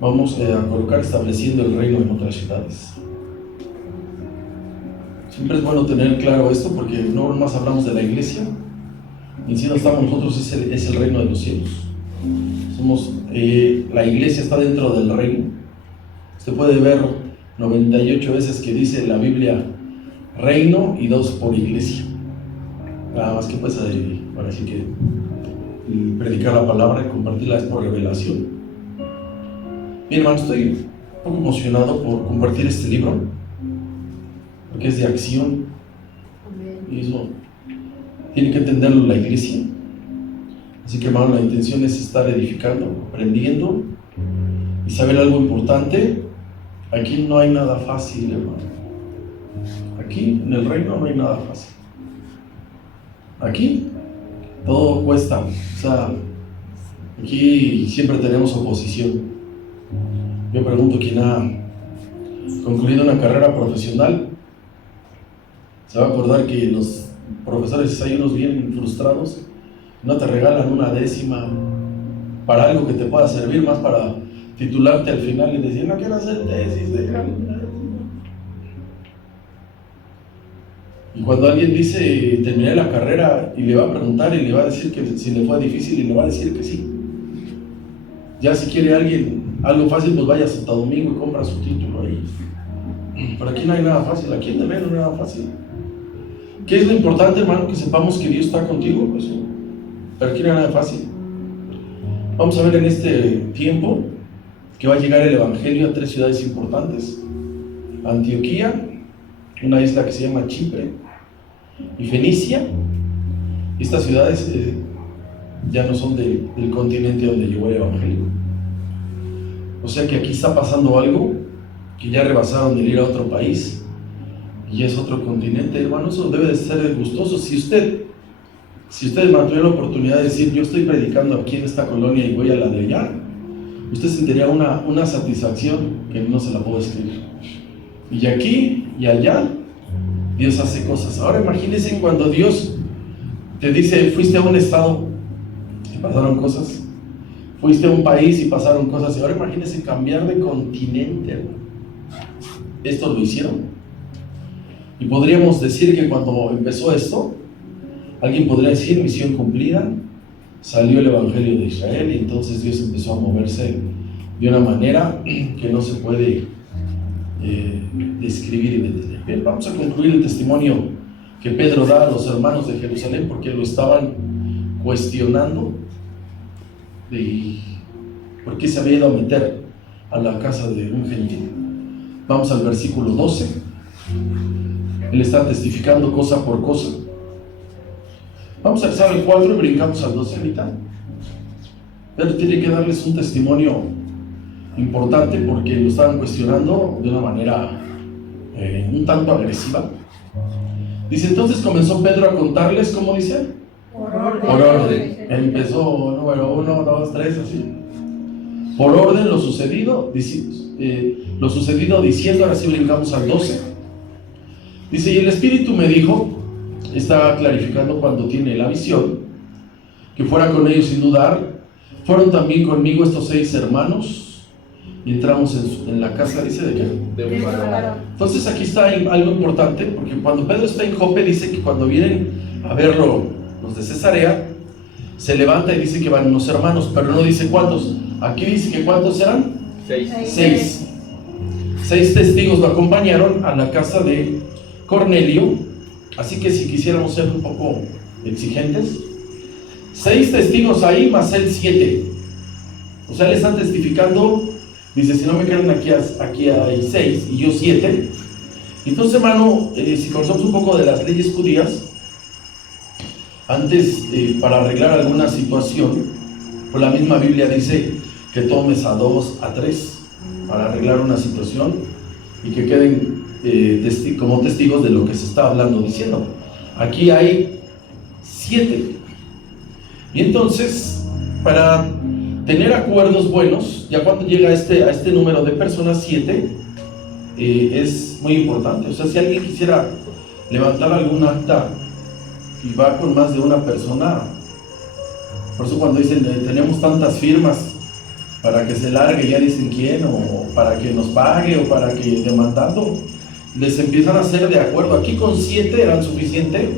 vamos a colocar estableciendo el reino en otras ciudades. Siempre es bueno tener claro esto, porque no más hablamos de la iglesia, y en sí no estamos nosotros, es el reino de los cielos. Somos, la iglesia está dentro del reino. Usted puede ver 98 veces que dice la Biblia reino y 2 por iglesia. Nada más que pues ahora sí que predicar la palabra y compartirla es por revelación. Bien, hermano, estoy un poco emocionado por compartir este libro, porque es de acción, y eso tiene que entenderlo la iglesia. Así que, hermano, la intención es estar edificando, aprendiendo y saber algo importante. Aquí no hay nada fácil, hermano. Aquí en el reino no hay nada fácil. Aquí todo cuesta. O sea, aquí siempre tenemos oposición. Yo pregunto, ¿quién ha concluido una carrera profesional? Se va a acordar que los profesores, hay unos bien frustrados, no te regalan una décima para algo que te pueda servir más para titularte al final y decir, no quiero hacer tesis, déjame. Y cuando alguien dice, terminé la carrera, y le va a preguntar y le va a decir que si le fue difícil, y le va a decir que sí. Ya si quiere alguien algo fácil, pues vaya a Santo Domingo y compra su título ahí. Pero aquí no hay nada fácil, aquí en el menos no hay nada fácil. ¿Qué es lo importante, hermano? Que sepamos que Dios está contigo, pues, pero aquí no hay nada fácil. Vamos a ver en este tiempo que va a llegar el Evangelio a 3 ciudades importantes: Antioquía, una isla que se llama Chipre, y Fenicia. Estas ciudades ya no son del continente donde llegó el Evangelio. O sea que aquí está pasando algo, que ya rebasaron el ir a otro país, y es otro continente, hermano. Eso debe de ser gustoso. Si usted mantuviera la oportunidad de decir, yo estoy predicando aquí en esta colonia y voy a la de allá, usted sentiría una satisfacción que no se la puedo escribir. Y aquí y allá Dios hace cosas. Ahora imagínense cuando Dios te dice, fuiste a un estado y pasaron cosas, fuiste a un país y pasaron cosas, y ahora imagínense cambiar de continente, hermano. Esto lo hicieron. Y podríamos decir que cuando empezó esto, alguien podría decir, misión cumplida, salió el Evangelio de Israel, y entonces Dios empezó a moverse de una manera que no se puede describir y detener. Bien, vamos a concluir el testimonio que Pedro da a los hermanos de Jerusalén, porque lo estaban cuestionando de por qué se había ido a meter a la casa de un gentil. Vamos al versículo 12. Él está testificando cosa por cosa. Vamos a empezar al 4 y brincamos al 12 ahorita. Pedro tiene que darles un testimonio importante, porque lo estaban cuestionando de una manera un tanto agresiva. Dice, entonces comenzó Pedro a contarles, ¿cómo dice? Por orden. Empezó número 1, 2, 3, así. Por orden lo sucedido, diciendo, ahora sí brincamos al 12. Dice, y el Espíritu me dijo, está clarificando cuando tiene la visión, que fuera con ellos sin dudar. Fueron también conmigo estos 6 hermanos, y entramos en la casa, dice, ¿de qué? De un varón. Entonces aquí está algo importante, porque cuando Pedro está en Jope, dice que cuando vienen a verlo los de Cesarea, se levanta y dice que van unos hermanos, pero no dice cuántos. Aquí dice que ¿cuántos eran? 6. 6 testigos lo acompañaron a la casa de Cornelio. Así que si quisiéramos ser un poco exigentes, 6 testigos ahí más él 7. O sea, le están testificando. Dice, si no me creen, aquí hay 6 y yo 7. Entonces, hermano, si conocemos un poco de las leyes judías, antes, para arreglar alguna situación, pues la misma Biblia dice que tomes a 2, a 3 para arreglar una situación y que queden como testigos de lo que se está hablando, diciendo. Aquí hay 7. Y entonces, para tener acuerdos buenos, ya cuando llega a este número de personas, 7, es muy importante. O sea, si alguien quisiera levantar algún acta y va con más de una persona, por eso cuando dicen tenemos tantas firmas para que se largue, ya dicen quién, o para que nos pague, o para que demandando, les empiezan a hacer de acuerdo. Aquí con 7 eran suficiente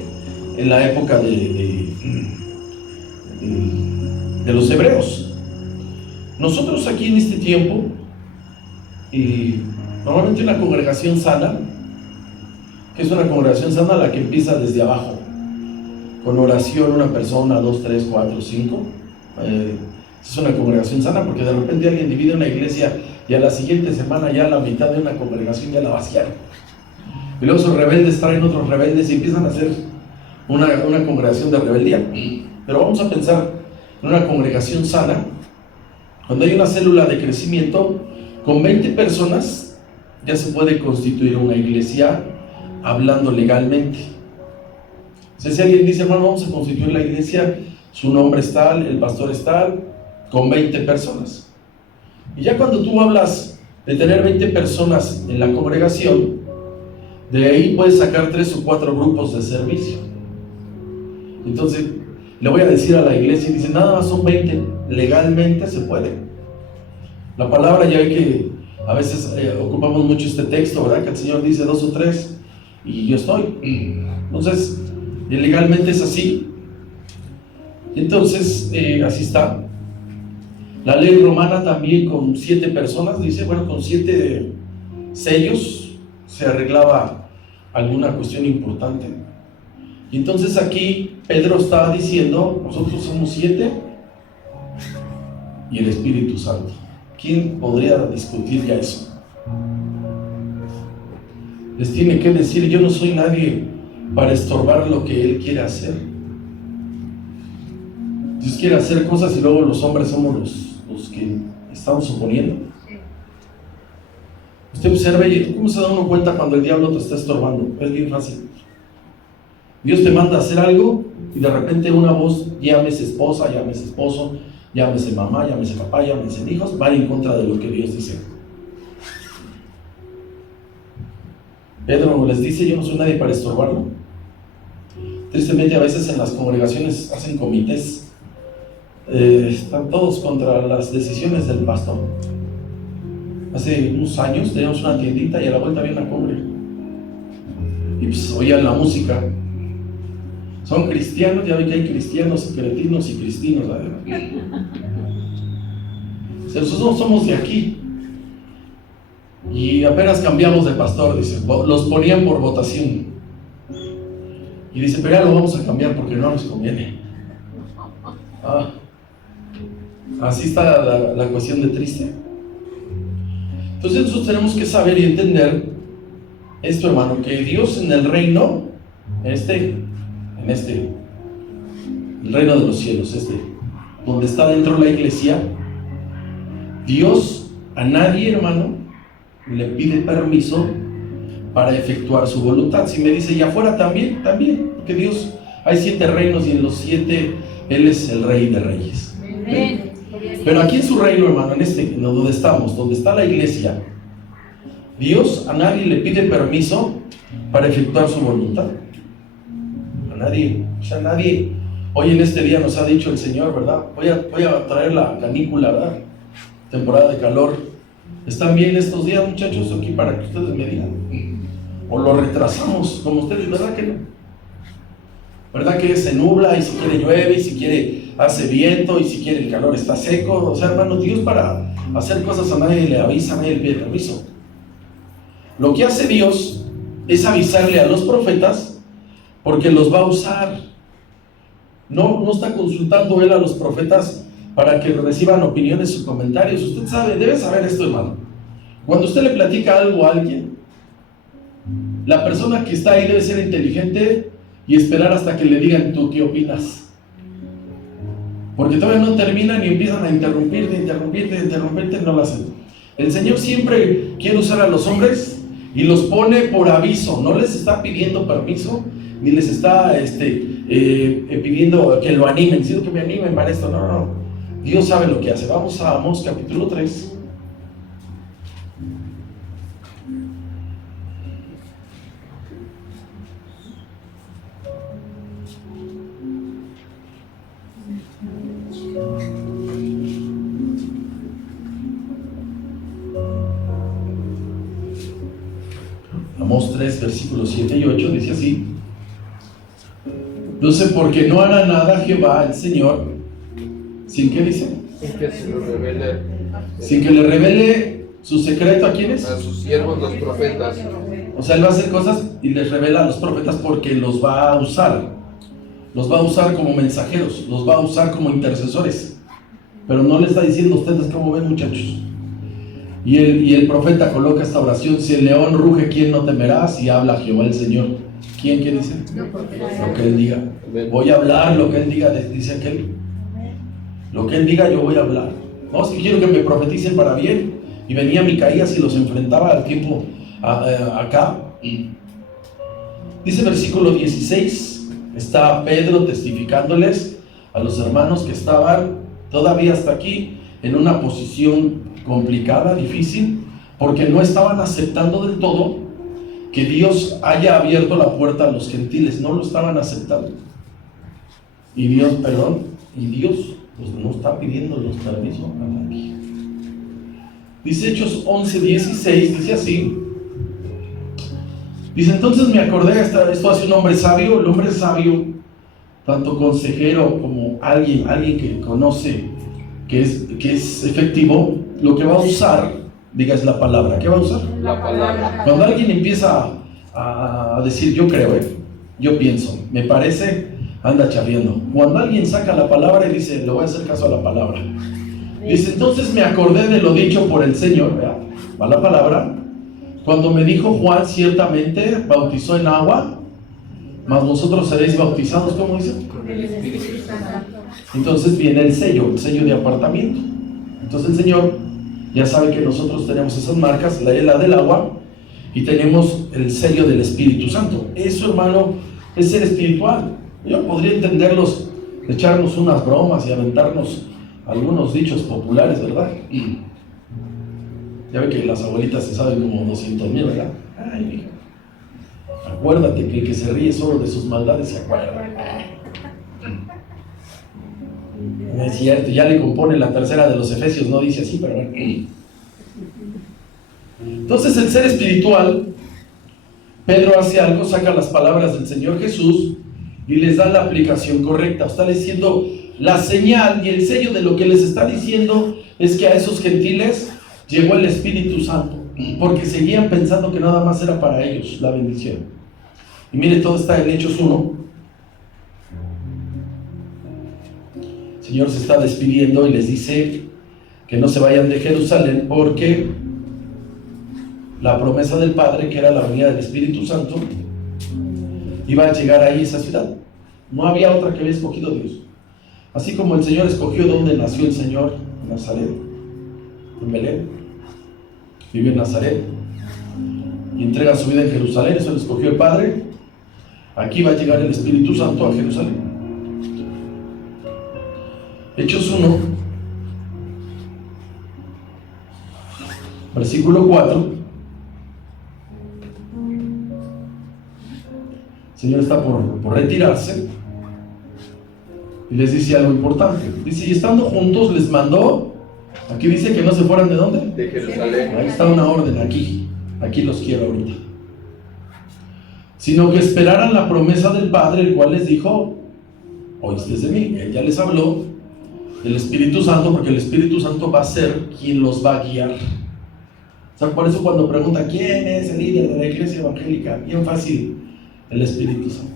en la época de los hebreos. Nosotros aquí en este tiempo, normalmente una congregación sana, que es una congregación sana la que empieza desde abajo, con oración, una persona, 2, 3, 4, 5, es una congregación sana, porque de repente alguien divide una iglesia y a la siguiente semana ya la mitad de una congregación ya la vaciaron, y luego esos rebeldes traen otros rebeldes y empiezan a hacer una congregación de rebeldía. Pero vamos a pensar en una congregación sana, cuando hay una célula de crecimiento, con 20 personas ya se puede constituir una iglesia hablando legalmente. O sea, si alguien dice, hermano, vamos a constituir la iglesia, su nombre es tal, el pastor es tal, con 20 personas. Y ya cuando tú hablas de tener 20 personas en la congregación, de ahí puedes sacar 3 o 4 grupos de servicio. Entonces, le voy a decir a la iglesia, y dice, nada más son 20, legalmente se puede. La palabra ya hay que, a veces ocupamos mucho este texto, ¿verdad? Que el Señor dice 2 o 3, y yo estoy. Entonces, legalmente es así. Entonces, así está. La ley romana también con 7 personas, dice, bueno, con 7 sellos se arreglaba alguna cuestión importante. Y entonces aquí Pedro estaba diciendo, nosotros somos 7 y el Espíritu Santo. ¿Quién podría discutir ya eso? Les tiene que decir, yo no soy nadie para estorbar lo que Él quiere hacer. Dios quiere hacer cosas y luego los hombres somos los que estamos oponiendo. Usted observe, ¿cómo se da uno cuenta cuando el diablo te está estorbando? Es bien fácil. Dios te manda a hacer algo y de repente una voz, llámese esposa, llámese esposo, llámese mamá, llámese papá, llámese hijos, va en contra de lo que Dios dice. Pedro les dice, yo no soy nadie para estorbarlo. Tristemente a veces en las congregaciones hacen comités, están todos contra las decisiones del pastor. Hace unos años teníamos una tiendita y a la vuelta había una congre y pues oían la música. Son cristianos, ya ven que hay cristianos, cretinos y cristinos, ¿verdad? Nosotros somos de aquí y apenas cambiamos de pastor, dice, los ponían por votación y dice, pero ya lo vamos a cambiar porque no nos conviene. Así está la cuestión de triste. Entonces nosotros tenemos que saber y entender esto, hermano, que Dios en el reino, el reino de los cielos, donde está dentro la iglesia, Dios a nadie, hermano, le pide permiso para efectuar su voluntad. Si me dice, y afuera también, porque Dios, hay 7 reinos y en los 7 Él es el Rey de Reyes. ¿Ven? Pero aquí en su reino, hermano, donde estamos, donde está la iglesia, Dios a nadie le pide permiso para efectuar su voluntad. A nadie. O sea, nadie. Hoy en este día nos ha dicho el Señor, ¿verdad? Voy a traer la canícula, ¿verdad? Temporada de calor. ¿Están bien estos días, muchachos, aquí para que ustedes me digan? O lo retrasamos como ustedes, ¿verdad que no? ¿Verdad que se nubla y si quiere llueve y si quiere hace viento y si quiere el calor está seco? O sea, hermano, Dios para hacer cosas a nadie le avisa, a nadie le pide permiso. Lo que hace Dios es avisarle a los profetas porque los va a usar. No está consultando Él a los profetas para que reciban opiniones o comentarios. Usted debe saber esto, hermano. Cuando usted le platica algo a alguien, la persona que está ahí debe ser inteligente y esperar hasta que le digan, ¿tú qué opinas? Porque todavía no terminan y empiezan a interrumpirte, no lo hacen. El Señor siempre quiere usar a los hombres y los pone por aviso, no les está pidiendo permiso, ni les está pidiendo que lo animen, diciendo que me animen para esto, no. Dios sabe lo que hace. Vamos a Amós capítulo 3. Amós 3, versículos 7 y 8, dice así: no sé por qué no hará nada Jehová el Señor sin que dice, sin que le revele su secreto a quienes, a sus siervos los profetas. O sea, él va a hacer cosas y les revela a los profetas porque los va a usar como mensajeros, los va a usar como intercesores, pero no le está diciendo a ustedes cómo ven, muchachos. Y el profeta coloca esta oración: si el león ruge, ¿quién no temerá? Si habla Jehová el Señor, ¿quién qué dice? Lo que él diga. Voy a hablar lo que él diga, dice aquel. Lo que él diga yo voy a hablar. No, es que quiero que me profeticen para bien. Y venía Micaías y los enfrentaba al tiempo acá. Dice versículo 16, está Pedro testificándoles a los hermanos que estaban todavía hasta aquí en una posición complicada, difícil, porque no estaban aceptando del todo que Dios haya abierto la puerta a los gentiles, no lo estaban aceptando. Y Dios pues no está pidiendo los permisos a nadie. Dice Hechos 11:16, dice así. Dice: entonces me acordé, esto hace un hombre sabio. El hombre sabio, tanto consejero como alguien que conoce, que es efectivo, lo que va a usar, diga, es la palabra. ¿Qué va a usar? La palabra. Cuando alguien empieza a decir yo creo, yo pienso, me parece, anda chaviendo. Cuando alguien saca la palabra y dice le voy a hacer caso a la palabra, dice: entonces me acordé de lo dicho por el Señor, ¿verdad? Va la palabra, cuando me dijo Juan, ciertamente bautizó en agua, mas vosotros seréis bautizados, ¿cómo dice? Con el Espíritu Santo. Entonces viene el sello de apartamiento. Entonces el Señor ya sabe que nosotros tenemos esas marcas, la del agua, y tenemos el sello del Espíritu Santo. Eso, hermano, es ser espiritual. Yo podría entenderlos, echarnos unas bromas y aventarnos algunos dichos populares, ¿verdad? Ya ve que las abuelitas se saben como 200,000, ¿verdad? Ay, hijo, acuérdate que el que se ríe solo de sus maldades se acuerda. No es cierto, ya le compone la tercera de los Efesios, no dice así, pero bueno. Entonces, el ser espiritual, Pedro hace algo, saca las palabras del Señor Jesús y les da la aplicación correcta. Está diciendo la señal y el sello de lo que les está diciendo es que a esos gentiles llegó el Espíritu Santo, porque seguían pensando que nada más era para ellos la bendición. Y mire, todo está en Hechos 1. El Señor se está despidiendo y les dice que no se vayan de Jerusalén, porque la promesa del Padre, que era la venida del Espíritu Santo, iba a llegar ahí, esa ciudad. No había otra que había escogido Dios. Así como el Señor escogió donde nació el Señor, en Nazaret, en Belén, vive en Nazaret y entrega su vida en Jerusalén. Eso lo escogió el Padre. Aquí va a llegar el Espíritu Santo a Jerusalén. Hechos 1, versículo 4. El Señor está por retirarse y les dice algo importante. Dice: y estando juntos les mandó, aquí dice que no se fueran ¿de dónde? De Jerusalén. Ahí está una orden, aquí los quiero ahorita. Sino que esperaran la promesa del Padre, el cual les dijo: oísteis de mí. Él ya les habló del Espíritu Santo, porque el Espíritu Santo va a ser quien los va a guiar. O sea, por eso cuando pregunta ¿quién es el líder de la iglesia evangélica? Bien fácil: el Espíritu Santo.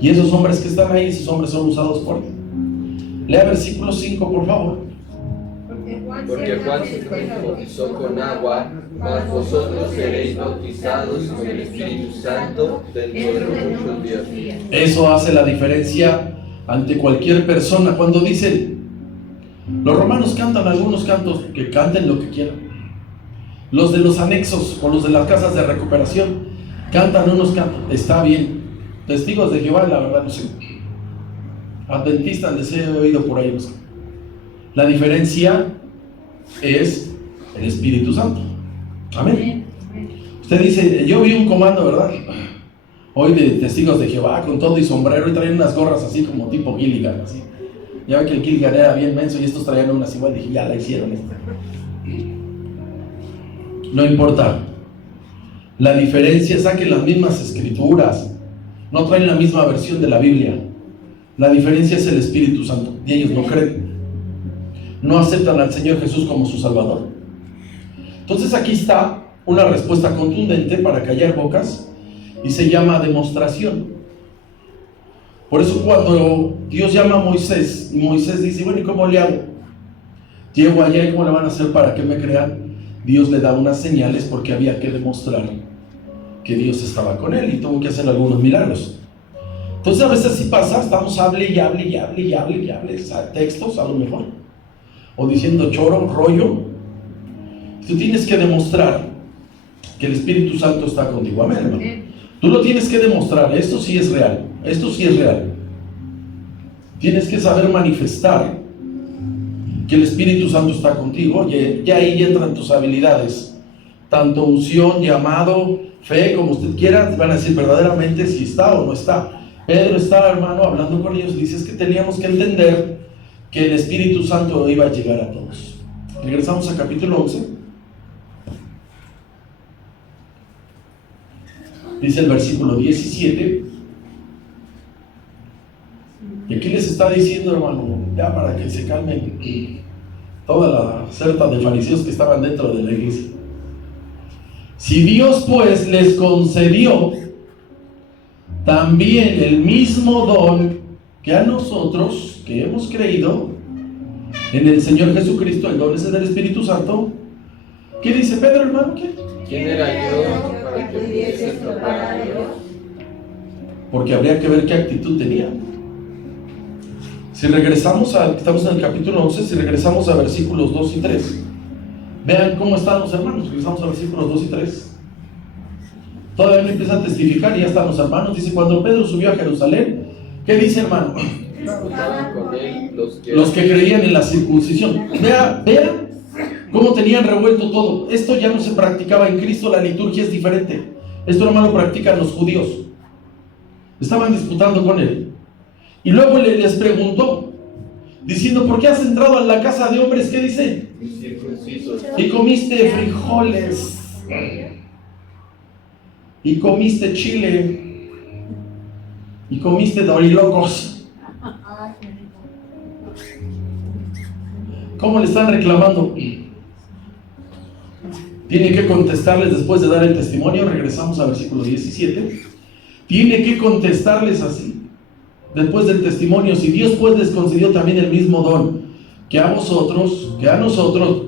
Y esos hombres que están ahí, esos hombres son usados por él. Lea versículo 5, por favor. Porque Juan se bautizó con agua, mas vosotros seréis bautizados con el Espíritu Santo dentro de muchos días. Eso hace la diferencia ante cualquier persona. Cuando dicen, los romanos cantan algunos cantos, que canten lo que quieran. Los de los anexos o los de las casas de recuperación cantan unos cantos, está bien. Testigos de Jehová, la verdad no sé. Adventistas les he oído por ahí. La diferencia es el Espíritu Santo. Amén. Usted dice, yo vi un comando, ¿verdad? Hoy de Testigos de Jehová con todo y sombrero, y traían unas gorras así como tipo Gilligan, así. Ya ve que el Gilligan era bien menso y estos traían unas igual. Dije, ya la hicieron esta. No importa. La diferencia es que las mismas escrituras no traen la misma versión de la Biblia. La diferencia es el Espíritu Santo, y ellos no creen, no aceptan al Señor Jesús como su Salvador. Entonces aquí está una respuesta contundente para callar bocas, y se llama demostración. Por eso cuando Dios llama a Moisés, y Moisés dice, bueno, ¿y cómo le hago? Llego allá, ¿y cómo le van a hacer para que me crean? Dios le da unas señales porque había que demostrar que Dios estaba con él, y tuvo que hacer algunos milagros. Entonces a veces sí pasa, estamos hable, textos a lo mejor, o diciendo choro, rollo. Tú tienes que demostrar que el Espíritu Santo está contigo, amén, hermano. Tú lo tienes que demostrar, esto sí es real, esto sí es real. Tienes que saber manifestar que el Espíritu Santo está contigo, y ahí entran tus habilidades, tanto unción, llamado, fe, como usted quiera. Van a decir verdaderamente si está o no está. Pedro estaba, hermano, hablando con ellos, dice, es que teníamos que entender que el Espíritu Santo iba a llegar a todos. Regresamos a capítulo 11. Dice el versículo 17. Y aquí les está diciendo, hermano, ya para que se calmen toda la certa de fariseos que estaban dentro de la iglesia. Si Dios pues les concedió también el mismo don que a nosotros, que hemos creído en el Señor Jesucristo, el don ese del Espíritu Santo, ¿qué dice Pedro, hermano? ¿Quién era yo para que pudiese tocar a Dios? Porque habría que ver qué actitud tenía. Si regresamos estamos en el capítulo 11, si regresamos a versículos 2 y 3, vean cómo están los hermanos. Regresamos a versículos 2 y 3. Todavía no empieza a testificar y ya están los hermanos. Dice, cuando Pedro subió a Jerusalén, ¿qué dice, hermano? Estaban con él los que creían en la circuncisión. Vea cómo tenían revuelto todo. Esto ya no se practicaba en Cristo, la liturgia es diferente. Esto nomás lo practican los judíos. Estaban disputando con él. Y luego les preguntó, diciendo, ¿por qué has entrado a la casa de hombres? ¿Qué dice? Y comiste frijoles, y comiste chile, y comiste dorilocos. ¿Cómo le están reclamando? Tiene que contestarles después de dar el testimonio. Regresamos al versículo 17. Tiene que contestarles así. Después del testimonio, si Dios pues les concedió también el mismo don que a vosotros, que a nosotros,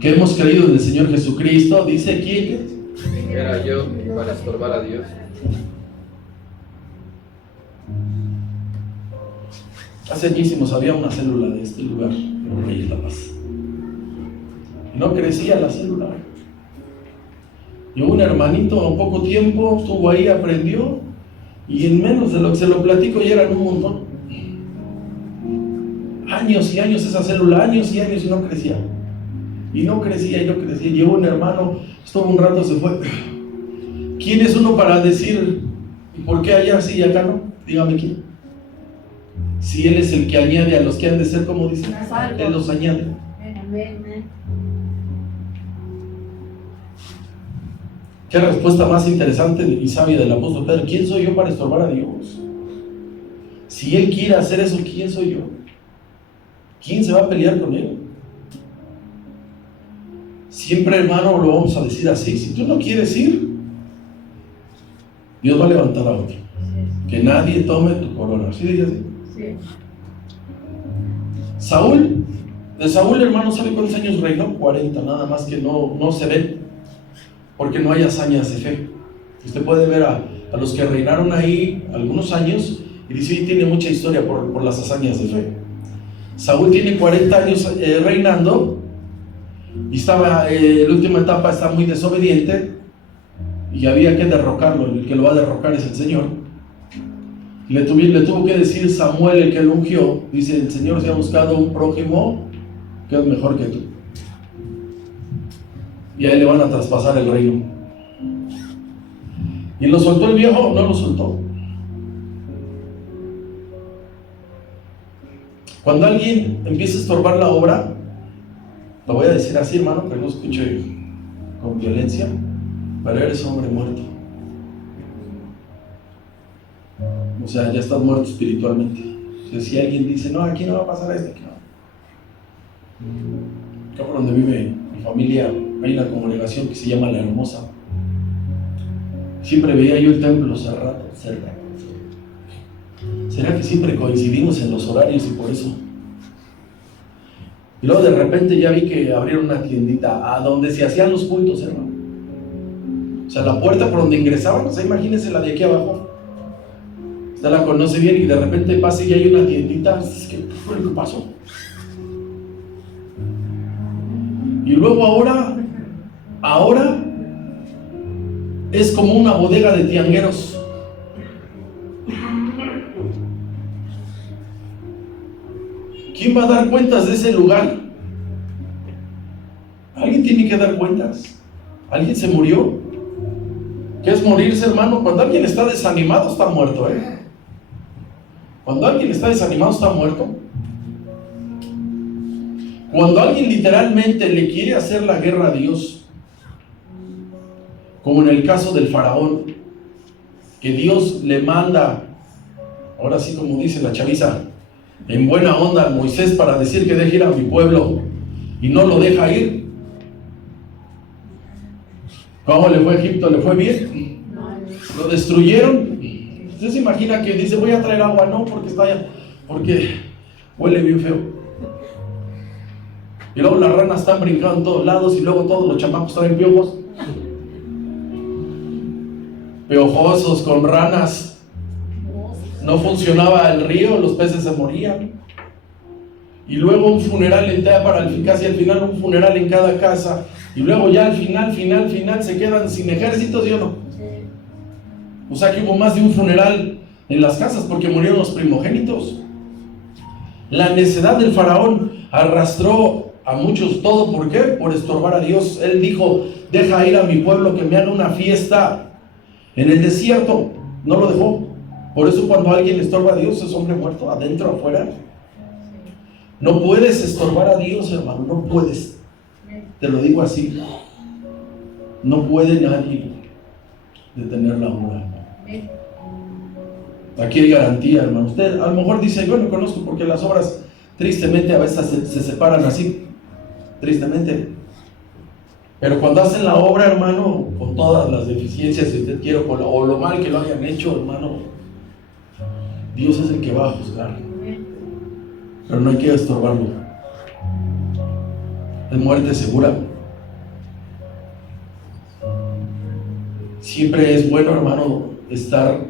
que hemos creído en el Señor Jesucristo, dice aquí que era yo para estorbar a Dios. Hace añísimos había una célula de este lugar, en Reyes La Paz. No crecía la célula. Y un hermanito a poco tiempo estuvo ahí, aprendió, y en menos de lo que se lo platico ya eran un montón. Años y años esa célula, años y años, y no crecía. Y no crecía, y no crecía. Llegó un hermano, estuvo un rato, se fue. ¿Quién es uno para decir, ¿y por qué allá sí y acá no? Dígame quién. Si Él es el que añade a los que han de ser, como dice, Él los añade. Qué respuesta más interesante y sabia del apóstol Pedro. ¿Quién soy yo para estorbar a Dios? Si Él quiere hacer eso, ¿quién soy yo? ¿Quién se va a pelear con Él? Siempre, hermano, lo vamos a decir así. Si tú no quieres ir, Dios va a levantar a otro. Que nadie tome tu corona. ¿Sí dice así? Sí. De Saúl, hermano, ¿sabe cuántos años reinó? 40, nada más que no se ve, porque no hay hazañas de fe. Usted puede ver a los que reinaron ahí algunos años y dice, sí, tiene mucha historia por las hazañas de fe. Saúl tiene 40 años reinando y estaba, la última etapa está muy desobediente y había que derrocarlo. El que lo va a derrocar es el Señor. Le tuvo que decir Samuel, el que lo ungió, dice, el Señor se ha buscado un prójimo que es mejor que tú. Y a él le van a traspasar el reino. ¿Y lo soltó el viejo? No lo soltó. Cuando alguien empieza a estorbar la obra, lo voy a decir así, hermano, que no escuche con violencia, pero eres hombre muerto. O sea, ya estás muerto espiritualmente. O sea, si alguien dice, no, aquí no va a pasar esto, aquí no. Acá por donde vive mi familia hay una congregación que se llama La Hermosa. Siempre veía yo el templo cerrado. ¿Será que siempre coincidimos en los horarios y por eso? Y luego de repente ya vi que abrieron una tiendita a donde se hacían los cultos, hermano. O sea, la puerta por donde ingresaban, o sea, imagínense la de aquí abajo. Usted la conoce bien y de repente pasa y hay una tiendita. ¿Qué fue lo que pasó? Y luego ahora es como una bodega de tiangueros. ¿Quién va a dar cuentas de ese lugar? Alguien tiene que dar cuentas. ¿Alguien se murió? ¿Qué es morirse, hermano? Cuando alguien está desanimado, está muerto, ¿eh? Cuando alguien está desanimado, está muerto. Cuando alguien literalmente le quiere hacer la guerra a Dios, como en el caso del faraón, que Dios le manda, ahora sí como dice la chaviza, en buena onda a Moisés para decir que deje ir a mi pueblo y no lo deja ir. ¿Cómo le fue a Egipto? ¿Le fue bien? ¿Lo destruyeron? ¿Usted se imagina que dice voy a traer agua? No, porque huele bien feo. Y luego las ranas están brincando en todos lados y luego todos los chamacos traen piojos. Piojosos con ranas. No funcionaba el río, los peces se morían. Y luego un funeral casi al final un funeral en cada casa. Y luego ya al final se quedan sin ejércitos, ¿sí o no? O sea que hubo más de un funeral en las casas porque murieron los primogénitos. La necedad del faraón arrastró a muchos. ¿Todo por qué? Por estorbar a Dios. Él dijo, deja ir a mi pueblo que me haga una fiesta en el desierto. No lo dejó. Por eso cuando alguien estorba a Dios es hombre muerto, adentro, afuera. No puedes estorbar a Dios, hermano, no puedes. Te lo digo así. No puede nadie detener la obra. Aquí hay garantía, hermano. Usted a lo mejor dice, yo no conozco porque las obras tristemente a veces se separan así. Tristemente. Pero cuando hacen la obra, hermano, con todas las deficiencias, si usted quiere, o lo mal que lo hayan hecho, hermano, Dios es el que va a juzgar. Pero no hay que estorbarlo. Es muerte segura. Siempre es bueno, hermano, estar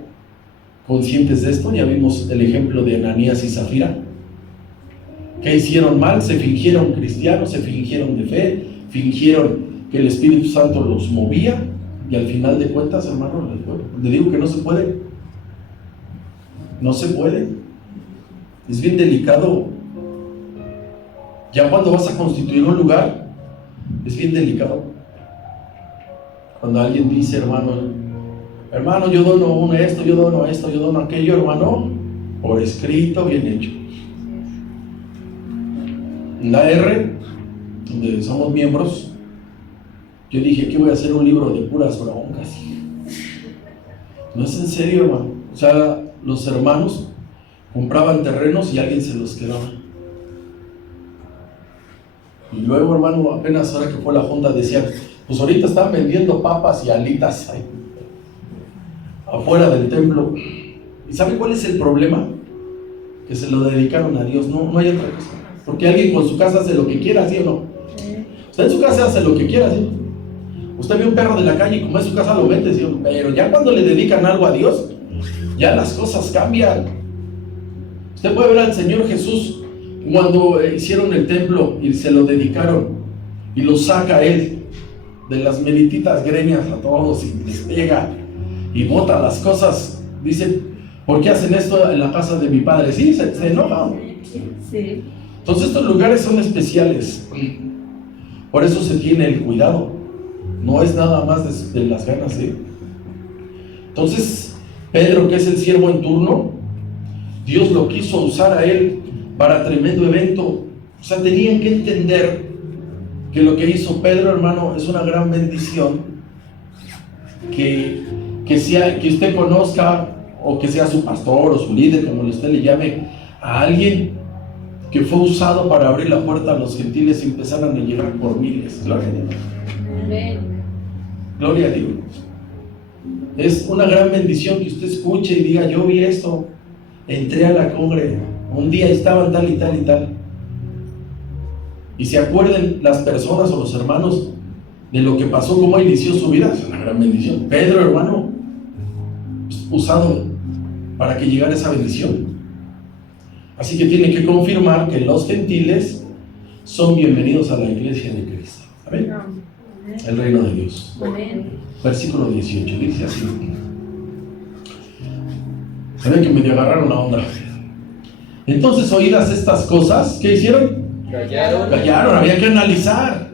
conscientes de esto. Ya vimos el ejemplo de Ananías y Zafira. ¿Qué hicieron mal? Se fingieron cristianos, se fingieron de fe, fingieron que el Espíritu Santo los movía, y al final de cuentas, hermano, le digo que no se puede. No se puede. Es bien delicado. Ya cuando vas a constituir un lugar, es bien delicado. Cuando alguien dice, hermano, yo dono esto, yo dono aquello, hermano, por escrito, bien hecho. En la R, donde somos miembros, yo dije que voy a hacer un libro de puras broncas. No es en serio, hermano. O sea, los hermanos compraban terrenos y alguien se los quedaba. Y luego, hermano, apenas ahora que fue la junta decían, pues ahorita están vendiendo papas y alitas ahí, afuera del templo. ¿Y sabe cuál es el problema? Que se lo dedicaron a Dios. No hay otra cosa. Porque alguien con su casa hace lo que quiera, ¿sí o no? Usted en su casa hace lo que quiera, ¿sí? Usted ve un perro de la calle y como es su casa lo mete, ¿sí? Pero ya cuando le dedican algo a Dios, ya las cosas cambian. Usted puede ver al Señor Jesús cuando hicieron el templo y se lo dedicaron y lo saca Él de las merititas greñas a todos y les pega y bota las cosas. Dice, ¿por qué hacen esto en la casa de mi padre? Sí, se enojan. Sí. Entonces estos lugares son especiales. Por eso se tiene el cuidado. No es nada más de las ganas de... Entonces, Pedro, que es el siervo en turno, Dios lo quiso usar a él para tremendo evento. O sea, tenían que entender que lo que hizo Pedro, hermano, es una gran bendición que usted conozca, o que sea su pastor o su líder, como usted le llame, a alguien que fue usado para abrir la puerta a los gentiles y empezaron a llegar por miles. Gloria a Dios. Amén. Gloria a Dios. Es una gran bendición que usted escuche y diga: yo vi esto, entré a la congre, un día estaban tal y tal y tal. Y se acuerden las personas o los hermanos de lo que pasó, cómo inició su vida. Es una gran bendición. Pedro, hermano, usado para que llegara esa bendición. Así que tiene que confirmar que los gentiles son bienvenidos a la iglesia de Cristo. Amén. El reino de Dios. Amén. Versículo 18 dice así. Se ve que medio agarraron la onda. Entonces, oídas estas cosas, ¿qué hicieron? Callaron. Había que analizar,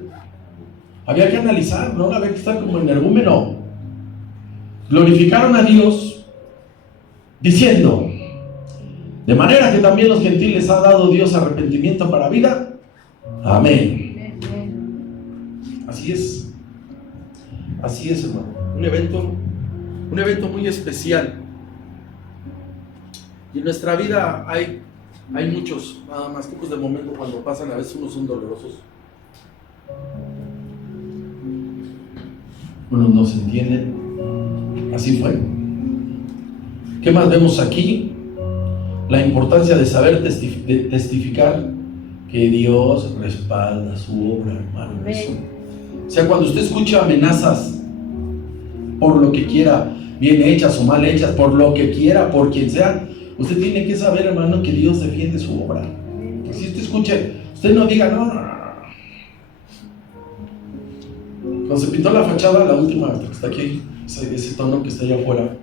no había que estar como energúmeno. Glorificaron a Dios diciendo: de manera que también los gentiles ha dado Dios arrepentimiento para vida. Amén. Así es, hermano. Un evento muy especial. Y en nuestra vida hay muchos, nada más que pues de momento cuando pasan, a veces unos son dolorosos. Unos no se entienden. Así fue. ¿Qué más vemos aquí? La importancia de saber testificar que Dios respalda su obra, hermano. O sea, cuando usted escucha amenazas por lo que quiera, bien hechas o mal hechas, por lo que quiera, por quien sea, usted tiene que saber, hermano, que Dios defiende su obra. Si usted escuche, usted no diga: no. Cuando se pintó la fachada, la última que está aquí, ese tono que está allá afuera,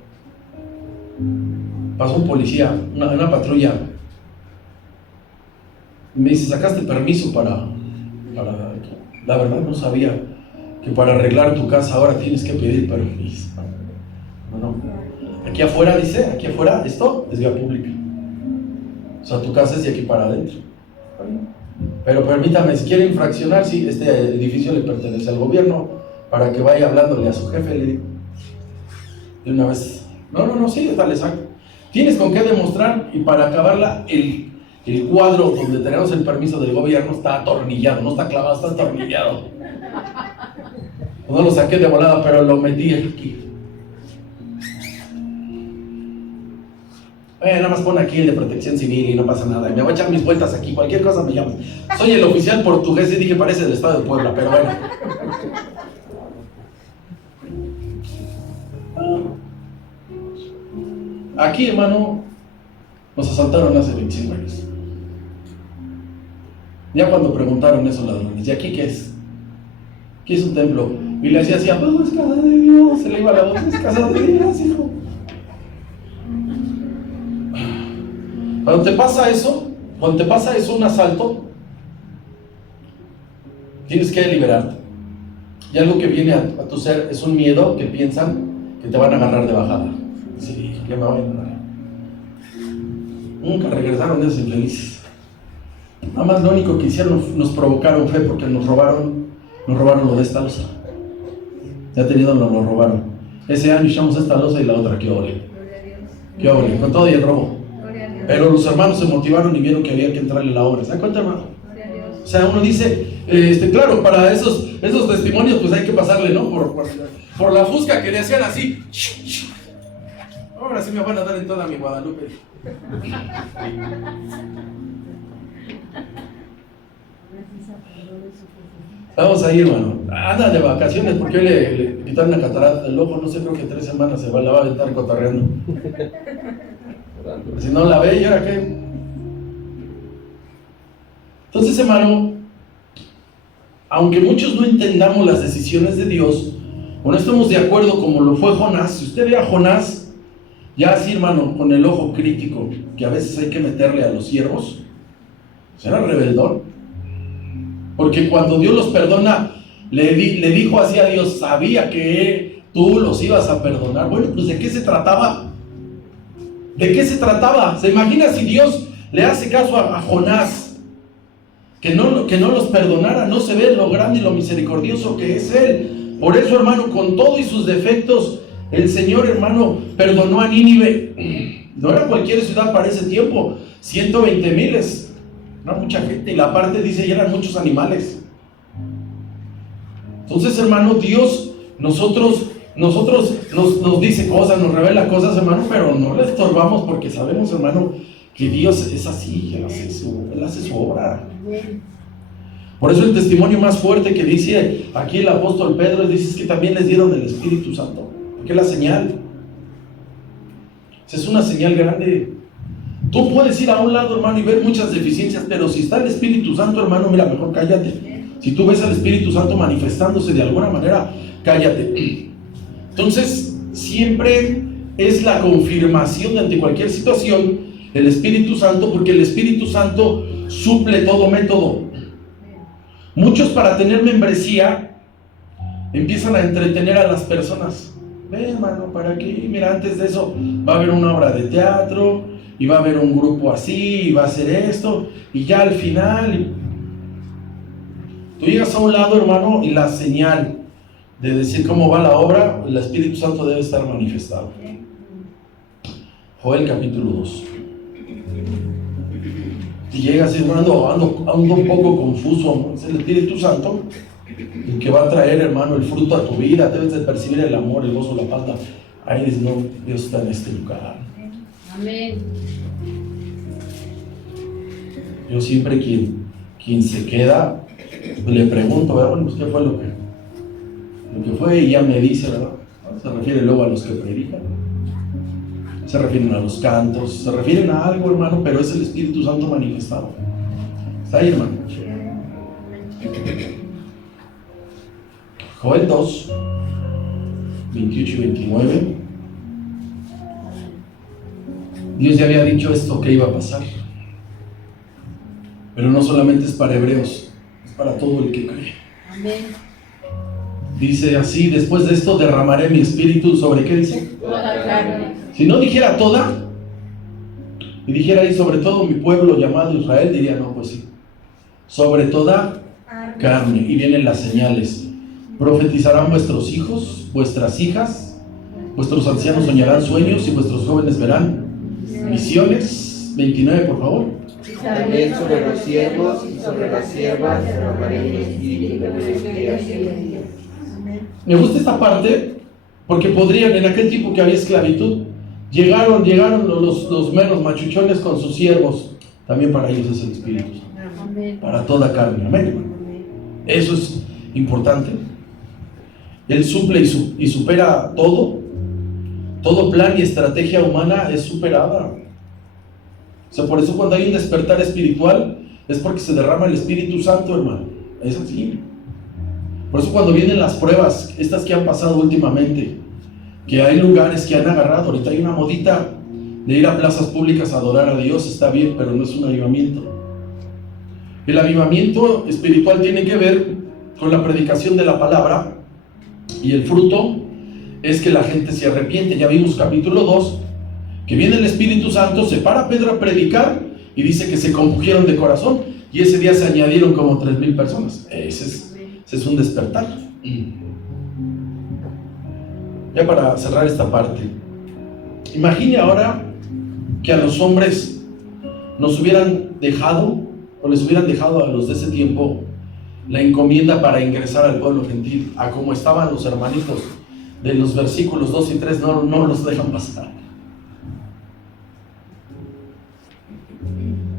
pasó un policía, una patrulla, y me dice: ¿sacaste permiso para...? La verdad no sabía que para arreglar tu casa ahora tienes que pedir permiso. No. Aquí afuera, dice, esto es vía pública. O sea, tu casa es de aquí para adentro. Pero permítame, si quiere infraccionar, sí, este edificio le pertenece al gobierno, para que vaya hablándole a su jefe, le digo. De una vez: no, sí, esta le saco. Tienes con qué demostrar, y para acabarla, el cuadro donde tenemos el permiso del gobierno está atornillado, no está clavado, está atornillado. No lo saqué de volada, pero lo metí aquí. Nada más pon aquí el de protección civil y no pasa nada. Y me voy a echar mis vueltas aquí, cualquier cosa me llamas. Soy el oficial portugués y dije: parece del estado de Puebla, pero bueno. Aquí, hermano, nos asaltaron hace 25 años. Ya cuando preguntaron esos ladrones: ¿y aquí qué es? ¿Qué es un templo? Y le decía: es casa de Dios. Se le iba la voz: es casa de Dios, hijo. Cuando te pasa eso, un asalto, tienes que liberarte. Y algo que viene a tu ser es un miedo que piensan que te van a agarrar de bajada. Sí, que me van a agarrar. Nunca regresaron de esos infelices. Nada más lo único que hicieron, nos provocaron fe, porque nos robaron lo de esta losa. Ya tenido nos lo robaron. Ese año echamos esta losa y la otra, qué ole, con todo y el robo. Pero los hermanos se motivaron y vieron que había que entrarle a la obra. ¿Se da cuenta, hermano? O sea, uno dice, claro, para esos testimonios pues hay que pasarle, ¿no? Por la fusca que le hacían así. Ahora sí me van a dar en toda mi Guadalupe. Vamos a ir, hermano. Anda de vacaciones porque hoy le quitaron la catarata del ojo. No sé, creo que 3 semanas la va a aventar cotorreando. Si no la ve, ¿y ahora qué? Entonces, hermano, aunque muchos no entendamos las decisiones de Dios, o no estemos de acuerdo como lo fue Jonás, si usted ve a Jonás, ya así, hermano, con el ojo crítico, que a veces hay que meterle a los siervos, será rebeldón. Porque cuando Dios los perdona, le dijo así a Dios: sabía que tú los ibas a perdonar. Bueno, pues ¿de qué se trataba? ¿De qué se trataba? ¿Se imagina si Dios le hace caso a Jonás? Que no los perdonara. No se ve lo grande y lo misericordioso que es Él. Por eso, hermano, con todo y sus defectos, el Señor, hermano, perdonó a Nínive. No era cualquier ciudad para ese tiempo. 120,000 era mucha gente. Y la parte dice, ya eran muchos animales. Entonces, hermano, Dios, nosotros nos dice cosas, nos revela cosas, hermano, pero no le estorbamos porque sabemos, hermano, que Dios es así, Él hace su obra. Por eso el testimonio más fuerte que dice aquí el apóstol Pedro, dice que también les dieron el Espíritu Santo, porque es la señal. Es una señal grande. Tú puedes ir a un lado, hermano, y ver muchas deficiencias, pero si está el Espíritu Santo, hermano, mira, mejor cállate. Si tú ves al Espíritu Santo manifestándose de alguna manera, cállate. Entonces, siempre es la confirmación ante cualquier situación el Espíritu Santo, porque el Espíritu Santo suple todo método. Muchos, para tener membresía, empiezan a entretener a las personas. Ve, hermano, ¿para qué? Mira, antes de eso va a haber una obra de teatro, y va a haber un grupo así, y va a hacer esto, y ya al final tú llegas a un lado, hermano, y la señal de decir cómo va la obra, el Espíritu Santo debe estar manifestado. Joel capítulo 2. Y llegas, hermano, ando un poco confuso. Es el Espíritu Santo el que va a traer, hermano, el fruto a tu vida. Debes de percibir el amor, el gozo, la paz. Ahí dices, no, Dios está en este lugar. Amén. Yo siempre quien se queda, le pregunto, ¿verdad? Bueno, pues, ¿qué fue lo que fue? Y ya me dice, ¿verdad? Se refiere luego a los que predican, se refieren a los cantos, se refieren a algo, hermano, pero es el Espíritu Santo manifestado. ¿Está ahí, hermano? Joel 2, 28 y 29. Dios ya había dicho esto que iba a pasar. Pero no solamente es para hebreos, es para todo el que cree. Amén. Dice así, después de esto derramaré mi espíritu sobre, ¿qué dice? Toda carne. Si no dijera toda, y dijera ahí sobre todo mi pueblo llamado Israel, diría, no, pues sí, sobre toda carne. Y vienen las señales. Profetizarán vuestros hijos, vuestras hijas, vuestros ancianos soñarán sueños y vuestros jóvenes verán visiones. 29, por favor. También sobre los siervos y sobre las siervas derramaré mi espíritu en los días. Me gusta esta parte porque podrían, en aquel tiempo que había esclavitud, llegaron los menos machuchones con sus siervos. También para ellos es el Espíritu Santo, para toda carne. Amén. Eso es importante. Él suple y supera todo plan y estrategia humana es superada. O sea, por eso cuando hay un despertar espiritual es porque se derrama el Espíritu Santo, hermano. Es así. Por eso cuando vienen las pruebas, estas que han pasado últimamente, que hay lugares que han agarrado, ahorita hay una modita de ir a plazas públicas a adorar a Dios, está bien, pero no es un avivamiento. El avivamiento espiritual tiene que ver con la predicación de la palabra, y el fruto es que la gente se arrepiente. Ya vimos capítulo 2, que viene el Espíritu Santo, se para Pedro a predicar, y dice que se compungieron de corazón, y ese día se añadieron como 3,000 personas. Ese es un despertar. Ya para cerrar esta parte, imagine ahora que a los hombres nos hubieran dejado, o les hubieran dejado a los de ese tiempo, la encomienda para ingresar al pueblo gentil, a como estaban los hermanitos de los versículos 2 y 3, no los dejan pasar.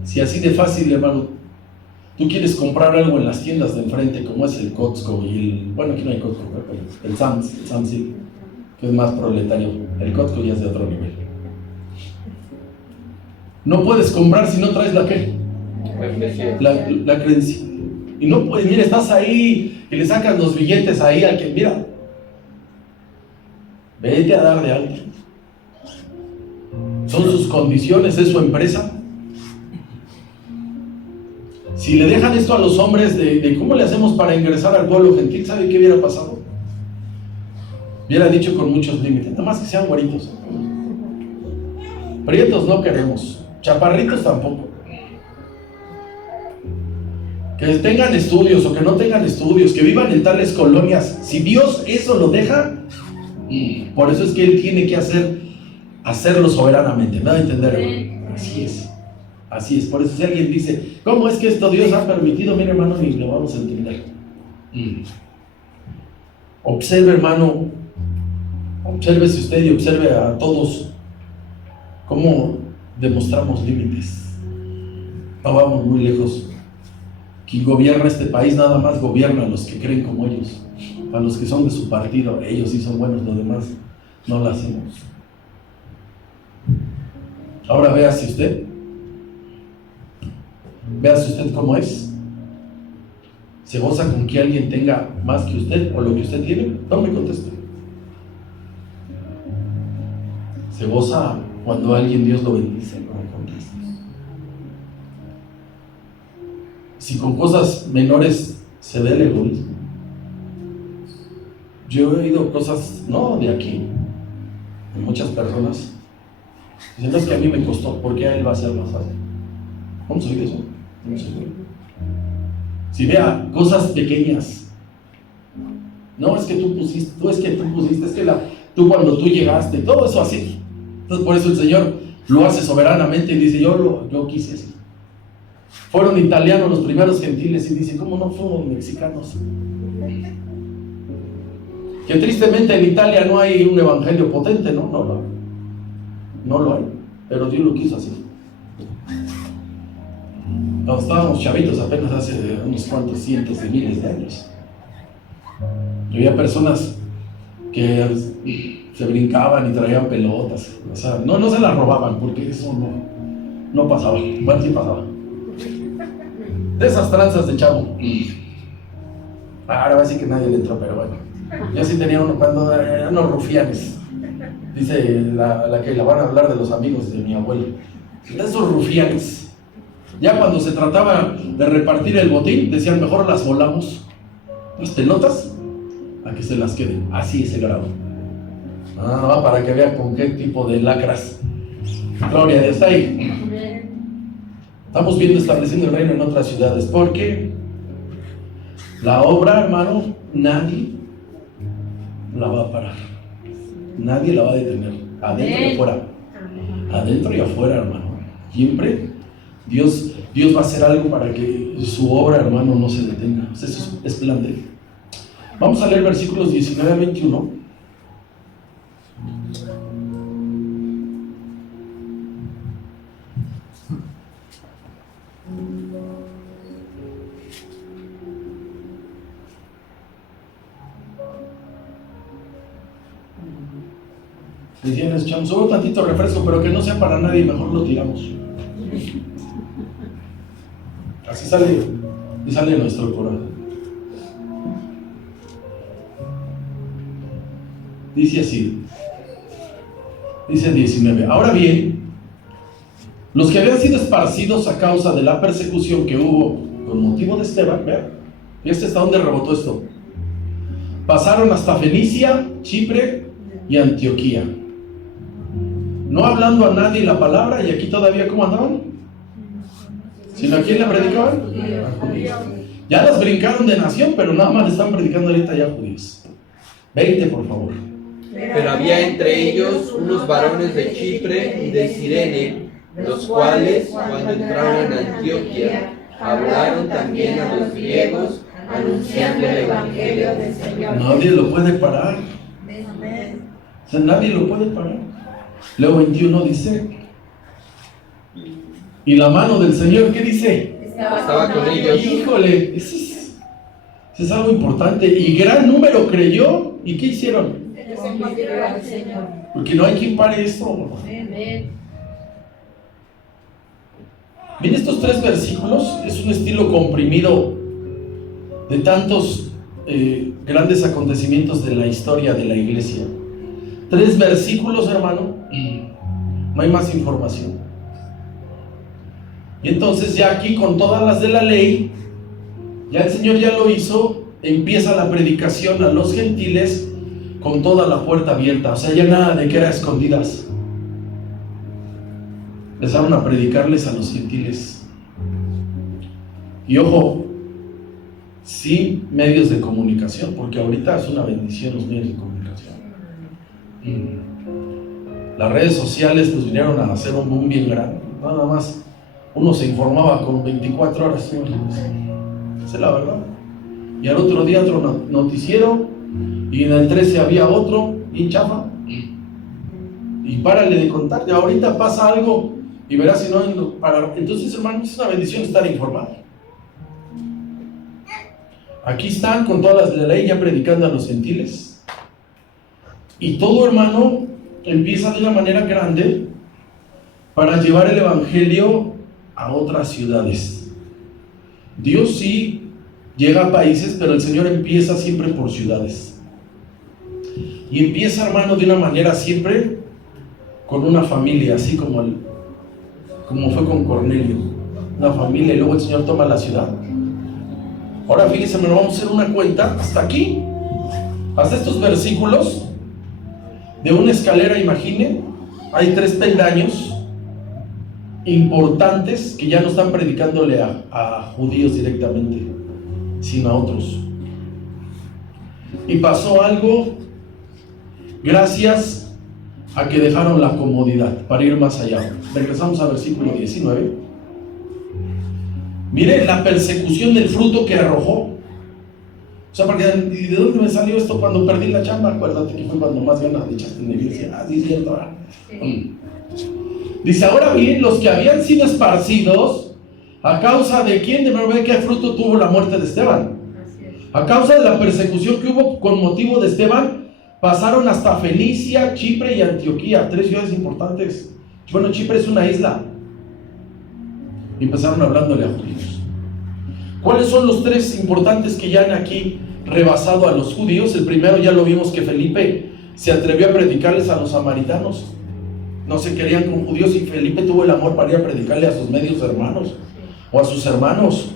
Si así de fácil, hermano, tú quieres comprar algo en las tiendas de enfrente, como es el Costco y bueno, aquí no hay Costco, pero el Sam's sí, que es más proletario. El Costco ya es de otro nivel. No puedes comprar si no traes la ¿qué? La creencia. Y no puedes, mira, estás ahí y le sacas los billetes ahí al que, mira, vete a dar de alta. Son sus condiciones, es su empresa. Si le dejan esto a los hombres de cómo le hacemos para ingresar al pueblo gentil, ¿sabe qué hubiera pasado? Hubiera dicho con muchos límites, nada más que sean güeritos. Prietos no queremos, chaparritos tampoco. Que tengan estudios o que no tengan estudios, que vivan en tales colonias, si Dios eso lo deja, por eso es que Él tiene que hacerlo soberanamente. ¿Me da a entender, hermano? Así es. Por eso si alguien dice, ¿cómo es que esto Dios ha permitido? Mire, hermano, ni lo vamos a entender. Observe, hermano, obsérvese usted y observe a todos cómo demostramos límites. No vamos muy lejos. Quien gobierna este país nada más gobierna a los que creen como ellos, a los que son de su partido. Ellos sí son buenos, los demás no lo hacemos. Ahora véase usted cómo es. ¿Se goza con que alguien tenga más que usted o lo que usted tiene? No me conteste. Se goza cuando alguien Dios lo bendice, no me conteste. Si con cosas menores se ve el egoísmo. Yo he oído cosas, no de aquí, de muchas personas, diciendo es que a mí me costó, porque a él va a ser más fácil. ¿Vamos a oír eso? Si vea cosas pequeñas, no es que tú pusiste, es que tú cuando tú llegaste, todo eso así. Entonces por eso el Señor lo hace soberanamente y dice, yo quise así. Fueron italianos los primeros gentiles y dice, ¿cómo no fueron mexicanos? Que tristemente en Italia no hay un evangelio potente, ¿no? No lo hay, pero Dios lo quiso así. Cuando estábamos chavitos apenas hace unos cuantos cientos de miles de años, había personas que se brincaban y traían pelotas, o sea, no se las robaban porque eso no pasaba. Bueno, sí pasaba. De esas tranzas de chavo. Ahora va a decir que nadie le entró, pero bueno. Yo sí tenía cuando eran unos rufianes. Dice la que la van a hablar de los amigos de mi abuelo. Esos rufianes. Ya cuando se trataba de repartir el botín, decían mejor las volamos, las pelotas, a que se las queden. Así ese grado. Para que vean con qué tipo de lacras. Gloria a Dios, está ahí. Estamos viendo estableciendo el reino en otras ciudades, porque la obra, hermano, nadie la va a parar. Nadie la va a detener. Adentro y afuera. Adentro y afuera, hermano. Siempre Dios va a hacer algo para que su obra, hermano, no se detenga. Eso es plan de Él. Vamos a leer versículos 19 a 21. Decían, echamos un tantito refresco, pero que no sea para nadie, mejor lo tiramos. Así sale nuestro corazón. Dice así, dice 19. Ahora bien, los que habían sido esparcidos a causa de la persecución que hubo con motivo de Esteban, vean, ¿y hasta dónde rebotó esto? Pasaron hasta Fenicia, Chipre y Antioquía, no hablando a nadie la palabra. Y aquí todavía, ¿cómo andaban? ¿Sino a quién le predicaban? A judíos. Ya las brincaron de nación, pero nada más le están predicando ahorita ya a judíos. 20, por favor. Pero había entre ellos unos varones de Chipre y de Cirene, los cuales, cuando entraron en Antioquía, hablaron también a los griegos, anunciando el evangelio del Señor. Nadie lo puede parar. O sea, nadie lo puede parar. Leo 21 dice, y la mano del Señor, ¿qué dice? Estaba con ellos. Híjole, eso es algo importante. Y gran número creyó. ¿Y qué hicieron? Porque no hay quien pare esto. Miren, estos 3 versículos es un estilo comprimido de tantos grandes acontecimientos de la historia de la iglesia. 3 versículos, hermano, no hay más información. Y entonces ya aquí, con todas las de la ley, ya el Señor ya lo hizo, empieza la predicación a los gentiles con toda la puerta abierta. O sea, ya nada de que era escondidas. Empezaron a predicarles a los gentiles. Y ojo, sí medios de comunicación, porque ahorita es una bendición los medios de comunicación. Las redes sociales pues vinieron a hacer un boom bien grande. Nada más uno se informaba con 24 horas. Esa es la verdad. Y al otro día otro noticiero, y en el 13 había otro, y chafa. Y párale de contar. Y ahorita pasa algo y verás si no. Entonces, hermanos, es una bendición estar informado. Aquí están con todas las de la ley ya predicando a los gentiles. Y todo, hermano, empieza de una manera grande para llevar el evangelio a otras ciudades. Dios sí llega a países, pero el Señor empieza siempre por ciudades. Y empieza, hermano, de una manera siempre con una familia, así como fue con Cornelio. Una familia, y luego el Señor toma la ciudad. Ahora fíjense, me lo vamos a hacer una cuenta hasta aquí, hasta estos versículos. De una escalera, imaginen, hay 3 peldaños importantes que ya no están predicándole a judíos directamente, sino a otros. Y pasó algo gracias a que dejaron la comodidad para ir más allá. Regresamos al versículo 19. Miren la persecución del fruto que arrojó. O sea, porque ¿y de dónde me salió esto cuando perdí la chamba? Acuérdate que fue cuando más ganas le echaste en la iglesia. Sí, es cierto. Sí. Dice, ahora bien, los que habían sido esparcidos, ¿a causa de quién? De ver qué fruto tuvo la muerte de Esteban. A causa de la persecución que hubo con motivo de Esteban, pasaron hasta Fenicia, Chipre y Antioquía, 3 ciudades importantes. Bueno, Chipre es una isla. Y empezaron hablándole a judíos. ¿Cuáles son los 3 importantes que ya han aquí rebasado a los judíos? El primero ya lo vimos, que Felipe se atrevió a predicarles a los samaritanos. No se querían con judíos y Felipe tuvo el amor para ir a predicarle a sus medios hermanos o a sus hermanos.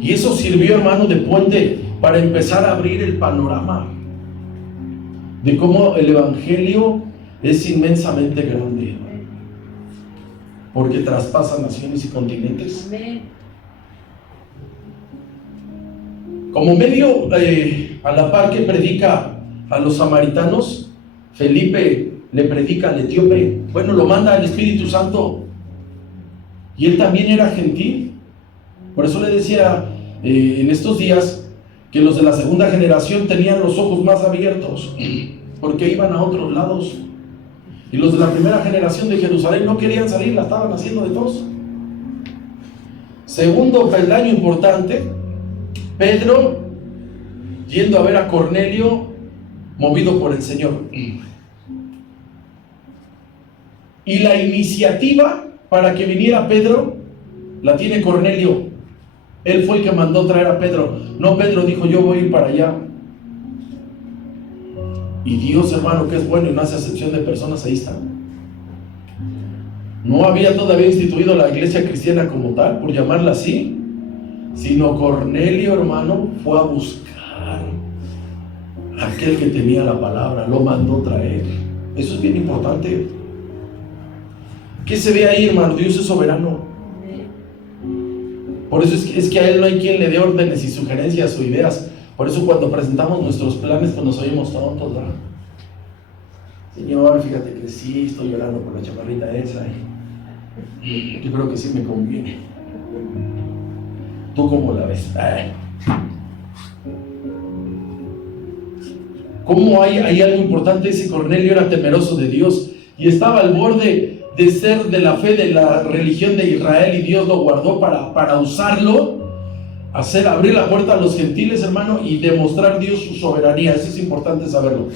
Y eso sirvió, hermano, de puente para empezar a abrir el panorama de cómo el evangelio es inmensamente grande, porque traspasa naciones y continentes. Como medio a la par que predica a los samaritanos, Felipe le predica al etíope. Bueno, lo manda el Espíritu Santo, y él también era gentil. Por eso le decía en estos días que los de la segunda generación tenían los ojos más abiertos, porque iban a otros lados. Y los de la primera generación de Jerusalén no querían salir, la estaban haciendo de todos. Segundo peldaño importante, Pedro yendo a ver a Cornelio, movido por el Señor. Y la iniciativa para que viniera Pedro la tiene Cornelio. Él fue el que mandó traer a Pedro. No, Pedro dijo, yo voy a ir para allá. Y Dios, hermano, que es bueno y no hace acepción de personas, ahí está. No había todavía instituido la iglesia cristiana como tal, por llamarla así, sino Cornelio, hermano, fue a buscar a aquel que tenía la palabra, lo mandó traer. Eso es bien importante. ¿Qué se ve ahí, hermano? Dios es soberano. Por eso es que a Él no hay quien le dé órdenes y sugerencias o ideas. Por eso cuando presentamos nuestros planes, pues nos oímos tontos, ¿verdad? Señor, fíjate que sí, estoy llorando por la chaparrita esa. Yo creo que sí me conviene. ¿Tú cómo la ves? ¿Cómo hay algo importante? Ese Cornelio era temeroso de Dios y estaba al borde de ser de la fe de la religión de Israel, y Dios lo guardó para usarlo, abrir la puerta a los gentiles, hermano, y demostrar Dios su soberanía. Eso es importante saberlo.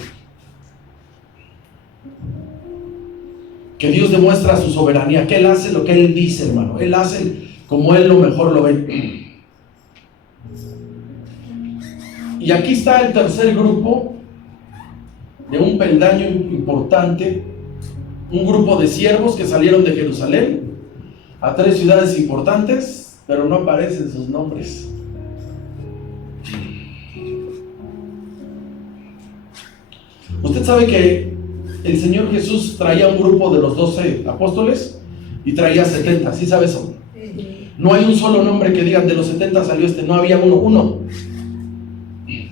Que Dios demuestra su soberanía, que Él hace lo que Él dice, hermano. Él hace como Él lo mejor lo ve. Y aquí está el tercer grupo de un peldaño importante. Un grupo de siervos que salieron de Jerusalén a 3 ciudades importantes, pero no aparecen sus nombres. Usted sabe que el Señor Jesús traía un grupo de los 12 apóstoles y traía 70, ¿sí sabe eso? No hay un solo nombre que digan de los 70 salió este, no había uno.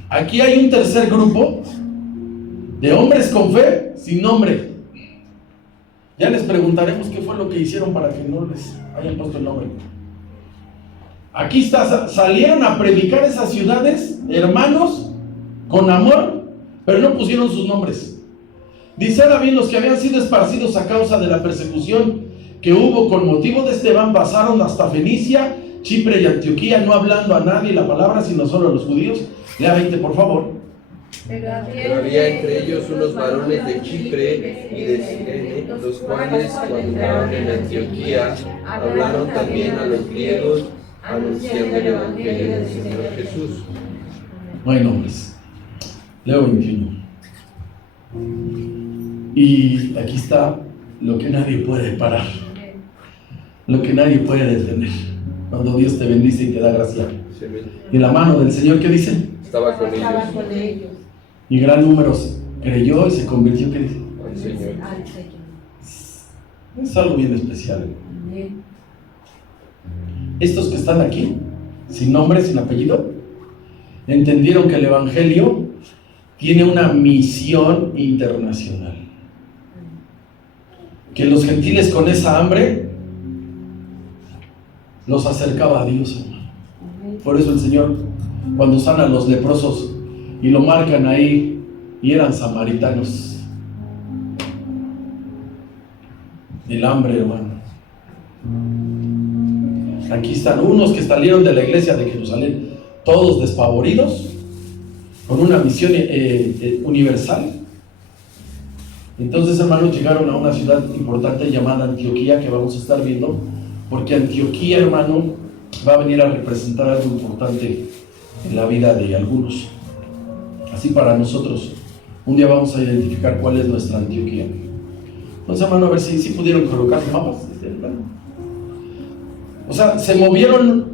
Aquí hay un tercer grupo de hombres con fe sin nombre. Ya les preguntaremos qué fue lo que hicieron para que no les hayan puesto el nombre. Aquí está, salieron a predicar esas ciudades, hermanos, con amor, pero no pusieron sus nombres. Dice David, los que habían sido esparcidos a causa de la persecución que hubo con motivo de Esteban, pasaron hasta Fenicia, Chipre y Antioquía, no hablando a nadie la palabra, sino solo a los judíos. Lea 20, por favor. Pero había entre ellos unos varones de Chipre y de Cirene, los cuales, cuando entraron en Antioquía, hablaron también a los griegos, anunciando el Evangelio del Señor Jesús. No hay nombres. Leo 21. Y aquí está lo que nadie puede parar, lo que nadie puede detener. Cuando Dios te bendice y te da gracia. Y la mano del Señor, ¿qué dice? Estaba con ellos. Y gran número creyó y se convirtió, ¿qué dice? Al Señor. Es algo bien especial. Estos que están aquí, sin nombre, sin apellido, entendieron que el Evangelio tiene una misión internacional. Que los gentiles con esa hambre los acercaba a Dios, hermano. Por eso el Señor, cuando sana a los leprosos y lo marcan ahí, y eran samaritanos. El hambre, hermano. Aquí están unos que salieron de la iglesia de Jerusalén, todos despavoridos, con una misión universal. Entonces, hermanos, llegaron a una ciudad importante llamada Antioquía, que vamos a estar viendo, porque Antioquía, hermano, va a venir a representar algo importante en la vida de algunos. Así para nosotros, un día vamos a identificar cuál es nuestra Antioquía. Entonces, hermano, a ver si pudieron colocar mapas. O sea, se movieron,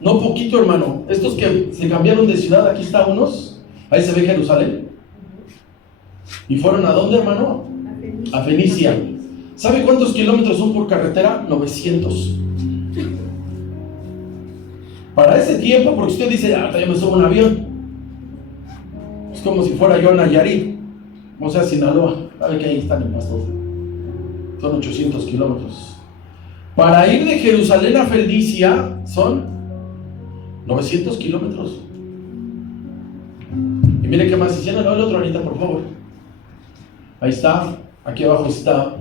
no poquito, hermano. Estos que se cambiaron de ciudad, aquí está unos, ahí se ve Jerusalén. ¿Y fueron a dónde, hermano? A Fenicia. ¿Sabe cuántos kilómetros son por carretera? 900. Para ese tiempo, porque usted dice, ya me subo un avión. Es como si fuera yo a Nayarit, o sea, Sinaloa. ¿Sabe que ahí están en Pasto? Son 800 kilómetros. Para ir de Jerusalén a Fenicia son 900 kilómetros. Y mire qué más hicieron. El otro, Anita, por favor. Ahí está, aquí abajo está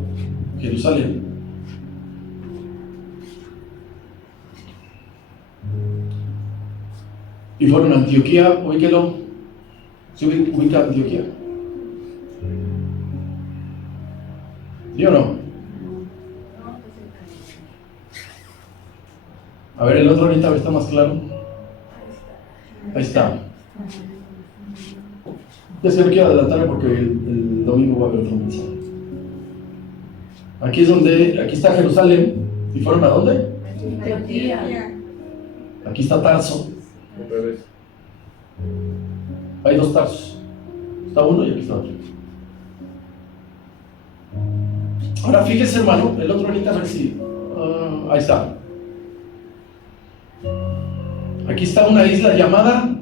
Jerusalén. Y fueron a Antioquía, ubíquelo. ¿Se ubica Antioquía? ¿Sí o no? A ver, el otro ahorita está más claro. Ahí está. Ya se me quiero adelantar porque el domingo va a haber otro mensaje. Aquí es donde, aquí está Jerusalén. ¿Y fueron a dónde? Antioquía. Aquí está Tarso. Hay dos Tarsos. Está uno y aquí está otro. Ahora fíjese, hermano, el otro ahorita a ver si... ahí está. Aquí está una isla llamada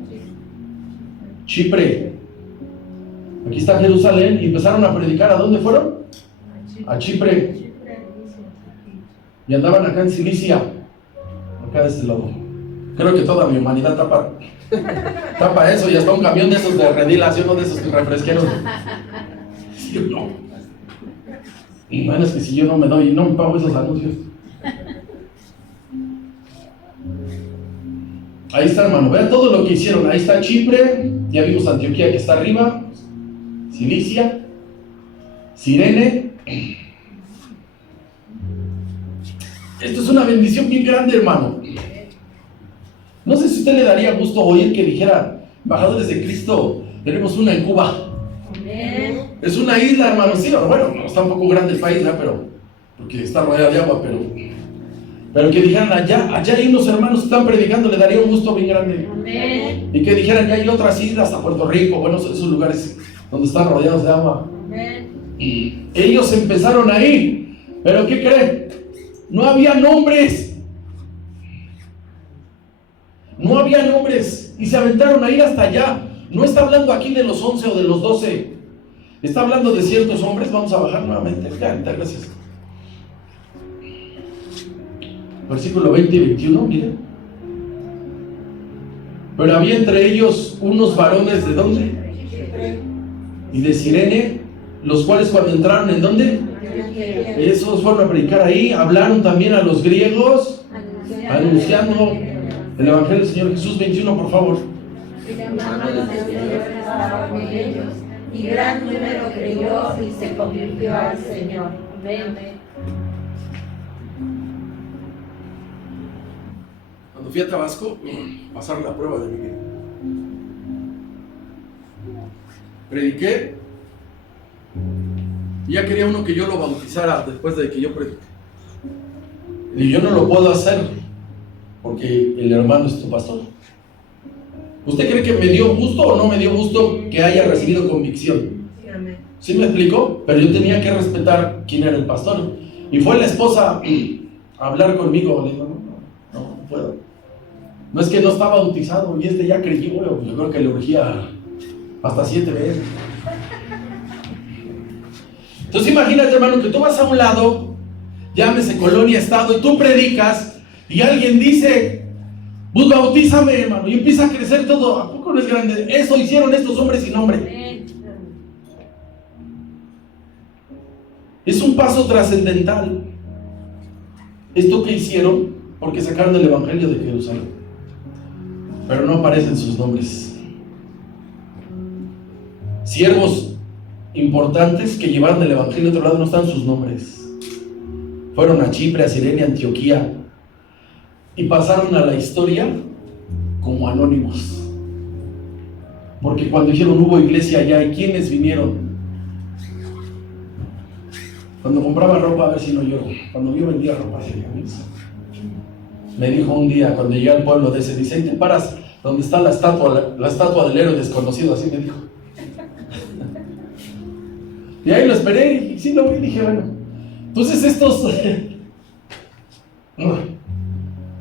Chipre. Aquí está Jerusalén y empezaron a predicar. ¿A dónde fueron? A Chipre. Y andaban acá en Cilicia, acá de este lado. Creo que toda mi humanidad tapa eso, y hasta un camión de esos de redilación, uno de esos refresqueros. ¿Sí o no? Y bueno, es que si yo no me doy, no me pago esos anuncios. Ahí está, hermano, vean todo lo que hicieron. Ahí está Chipre, ya vimos Antioquía que está arriba, Cilicia, Cirene. Esto es una bendición bien grande, hermano. No sé si a usted le daría gusto oír que dijera, embajadores de Cristo, tenemos una en Cuba. Es una isla, hermano, sí, bueno, está un poco grande el país, ¿no? Pero, porque está rodeada de agua, pero que dijeran, allá hay unos hermanos que están predicando, le daría un gusto bien grande. Amén. Y que dijeran, ya hay otras islas, hasta Puerto Rico, bueno, esos lugares donde están rodeados de agua. Amén. Y ellos empezaron ahí, pero ¿qué creen? No había nombres. No había nombres y se aventaron a ir hasta allá. No está hablando aquí de los 11 o de los 12. Está hablando de ciertos hombres. Vamos a bajar nuevamente. Gracias. Versículo 20 y 21, miren. Pero había entre ellos unos varones ¿de dónde? Y de Cirene, los cuales cuando entraron ¿en dónde? Esos fueron a predicar ahí. Hablaron también a los griegos, anunciando el Evangelio del Señor Jesús. 21, por favor. Y gran número creyó y se convirtió al Señor. Amén. Cuando fui a Tabasco, pasaron la prueba de Miguel. Prediqué y ya quería uno que yo lo bautizara después de que yo prediqué. Y yo no lo puedo hacer porque el hermano es tu pastor. ¿Usted cree que me dio gusto o no me dio gusto que haya recibido convicción? ¿Sí me explico? Pero yo tenía que respetar quién era el pastor. Y fue la esposa a hablar conmigo. Le digo, no puedo. No es que no estaba bautizado y ya creyó. Yo creo que le urgía hasta 7 veces. Entonces imagínate, hermano, que tú vas a un lado, llámese colonia, estado, y tú predicas y alguien dice, pues bautízame, hermano, y empieza a crecer todo. ¿A poco no es grande? Eso hicieron estos hombres sin nombre. Es un paso trascendental esto que hicieron, porque sacaron el Evangelio de Jerusalén, pero no aparecen sus nombres. Siervos importantes que llevaron el Evangelio a otro lado, no están sus nombres. Fueron a Chipre, a Cirene, a Antioquía, y pasaron a la historia como anónimos. Porque cuando dijeron hubo iglesia allá, ¿y quiénes vinieron? Cuando compraba ropa, a ver si no lloro. Cuando yo vendía ropa, me dijo un día, cuando llegué al pueblo de ese, dice, ahí te paras donde está la estatua del héroe desconocido, así me dijo. Y ahí lo esperé, y sí lo vi, y dije, bueno. Entonces ¿usted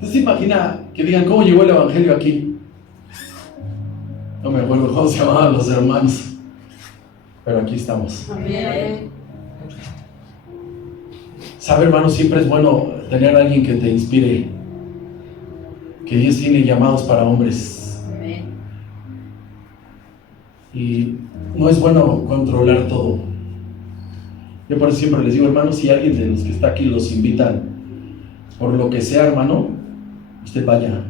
se imagina que digan cómo llegó el Evangelio aquí? No me acuerdo cómo se llamaban los hermanos, pero aquí estamos. Amén. Sabe, hermano, siempre es bueno tener a alguien que te inspire, que Dios tiene llamados para hombres. Amén. Y no es bueno controlar todo. Yo por eso siempre les digo, hermano, si alguien de los que está aquí los invitan, por lo que sea, hermano, usted vaya.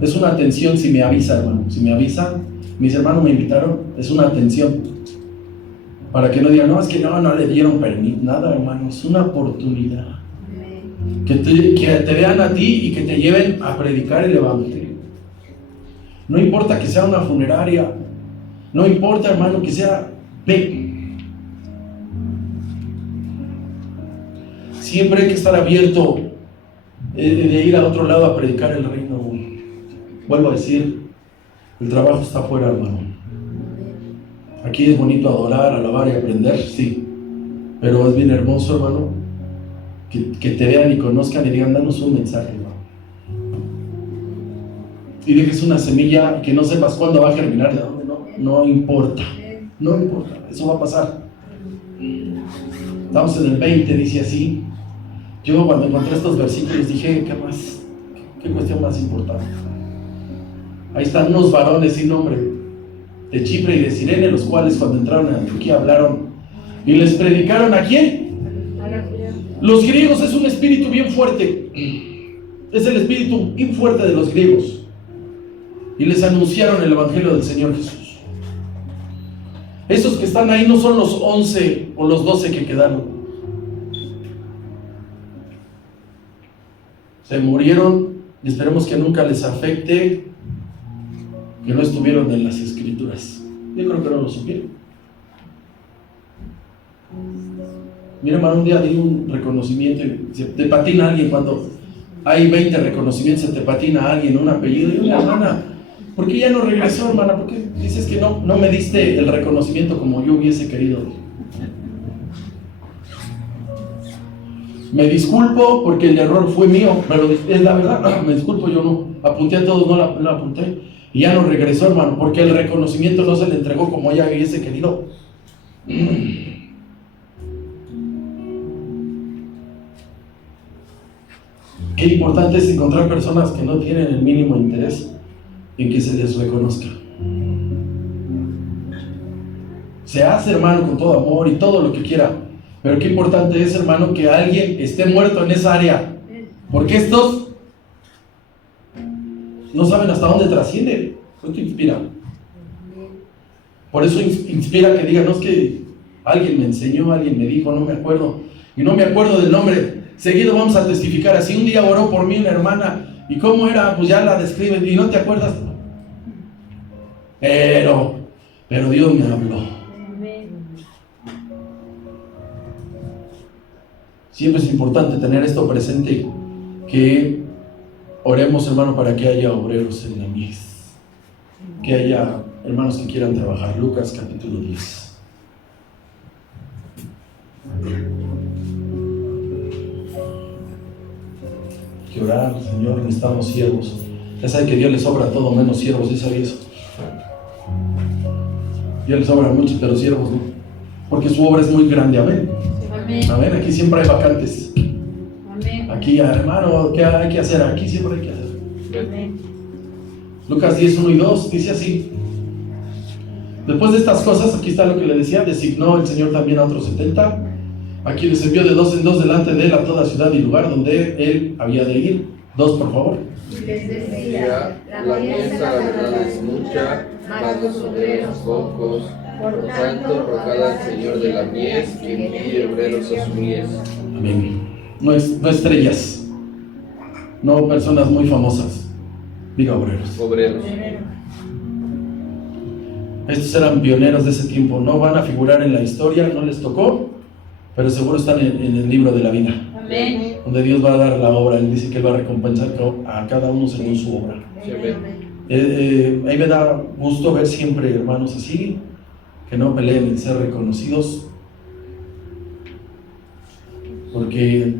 Es una atención si me avisa, hermano. Si me avisa, mis hermanos me invitaron, es una atención. Para que no digan, no, es que no le dieron permiso. Nada, hermano, es una oportunidad. Que te vean a ti y que te lleven a predicar el Evangelio. No importa que sea una funeraria, no importa, hermano, que sea, ve. Siempre hay que estar abierto de ir a otro lado a predicar el reino. Vuelvo a decir, el trabajo está afuera, hermano. Aquí es bonito adorar, alabar y aprender, sí. Pero es bien hermoso, hermano, que te vean y conozcan y digan, danos un mensaje, hermano. Y dejes una semilla que no sepas cuándo va a germinar, de dónde, no importa. No importa, eso va a pasar. Estamos en el 20, dice así. Yo cuando encontré estos versículos dije, ¿qué cuestión más importante? Ahí están unos varones sin nombre, de Chipre y de Cirene, los cuales cuando entraron a Antioquía hablaron y les predicaron. ¿A quién? Los griegos. Es un espíritu bien fuerte, es el espíritu bien fuerte de los griegos, y les anunciaron el Evangelio del Señor Jesús. Esos que están ahí no son los 11 o los 12 que quedaron. Se murieron y esperemos que nunca les afecte que no estuvieron en las Escrituras. Yo creo que no lo supieron. Mira, hermano, un día di un reconocimiento y se te patina alguien cuando hay 20 reconocimientos, se te patina alguien un apellido. Y yo, hermana, ¿por qué ya no regresó, hermana? ¿Por qué dices que no me diste el reconocimiento como yo hubiese querido? Me disculpo porque el error fue mío, pero es la verdad, me disculpo, yo no apunté a todos, no la apunté. Y ya no regresó, hermano, porque el reconocimiento no se le entregó como ella hubiese querido. Qué importante es encontrar personas que no tienen el mínimo interés en que se les reconozca. Se hace, hermano, con todo amor y todo lo que quiera, pero qué importante es, hermano, que alguien esté muerto en esa área, porque estos no saben hasta dónde trasciende. Esto inspira. Por eso inspira que digan, no es que alguien me enseñó, alguien me dijo, no me acuerdo, y no me acuerdo del nombre. Seguido vamos a testificar, así un día oró por mí una hermana, y cómo era, pues ya la describen, y no te acuerdas, pero Dios me habló. Siempre es importante tener esto presente, que oremos, hermano, para que haya obreros en la mies, que haya hermanos que quieran trabajar. Lucas capítulo 10. Que orar, Señor, necesitamos siervos. Ya sabe que Dios le sobra todo menos siervos, ¿sí sabía eso? Dios le sobra muchos, pero siervos no, porque su obra es muy grande. Amén. Amén. Amén. Aquí siempre hay vacantes. Amén. Aquí, hermano, ¿qué hay que hacer? Aquí siempre hay que hacer. Amén. Lucas 10, 1 y 2 dice así: después de estas cosas, aquí está lo que le decía, designó el Señor también a otros 70, a quienes envió de 2 en 2 delante de él a toda ciudad y lugar donde él había de ir. 2, por favor. Les decía, la mies, la verdad es mucha, mas los obreros pocos. Por tanto, rogad al Señor de la mies que envíe obreros a su mies. Amén. No estrellas, no personas muy famosas, diga obreros. Obreros. Estos eran pioneros de ese tiempo, no van a figurar en la historia, no les tocó, pero seguro están en el libro de la vida. Amén. Donde Dios va a dar la obra. Él dice que Él va a recompensar a cada uno según su obra. Ahí me da gusto ver siempre hermanos así, que no peleen en ser reconocidos, porque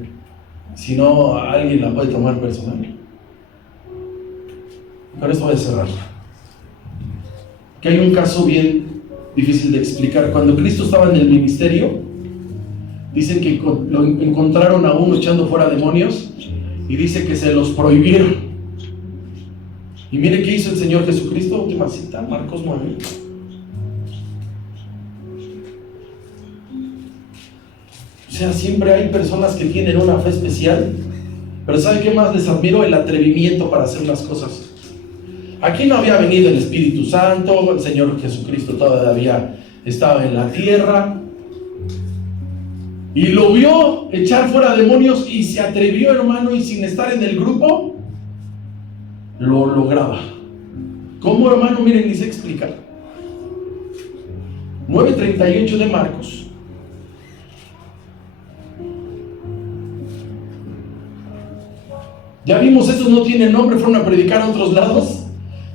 si no, alguien la puede tomar personal. Con esto voy a cerrar. Que hay un caso bien difícil de explicar. Cuando Cristo estaba en el ministerio, dicen que lo encontraron a uno echando fuera demonios, y dice que se los prohibieron. Y mire qué hizo el Señor Jesucristo. Última cita, Marcos 9. O sea, siempre hay personas que tienen una fe especial, pero ¿sabe qué más les admiro? El atrevimiento para hacer las cosas. Aquí no había venido el Espíritu Santo, el Señor Jesucristo todavía estaba en la tierra, y lo vio echar fuera demonios y se atrevió, hermano, y sin estar en el grupo lo lograba. ¿Cómo, hermano? Miren, ni sé explicar. 9:38 de Marcos. Ya vimos, estos no tienen nombre, fueron a predicar a otros lados.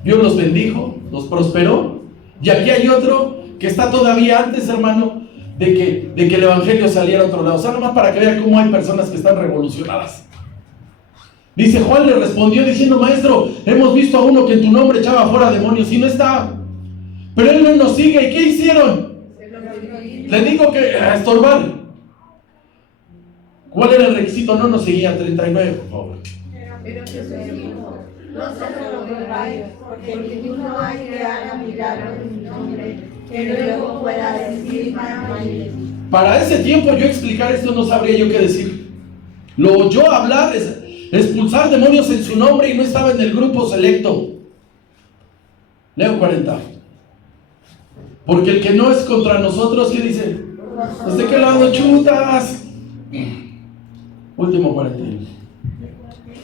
Dios los bendijo, los prosperó. Y aquí hay otro que está todavía antes, hermano, de que el evangelio saliera a otro lado. O sea, nomás para que vean cómo hay personas que están revolucionadas. Dice: Juan le respondió diciendo: maestro, hemos visto a uno que en tu nombre echaba fuera demonios y no está, pero él no nos sigue. ¿Y qué hicieron? Le digo que estorbar. ¿Cuál era el requisito? No nos seguía. 39, por favor. Pero Jesús dijo: no se lo volváis, porque ninguno hay que haga milagros en mi nombre, que luego pueda decir maravilla. Para ese tiempo yo explicar esto no sabría yo qué decir. Lo oyó hablar, expulsar demonios en su nombre, y no estaba en el grupo selecto. Leo 40. Porque el que no es contra nosotros, ¿qué dice? ¿Desde qué lado chutas? Último 41.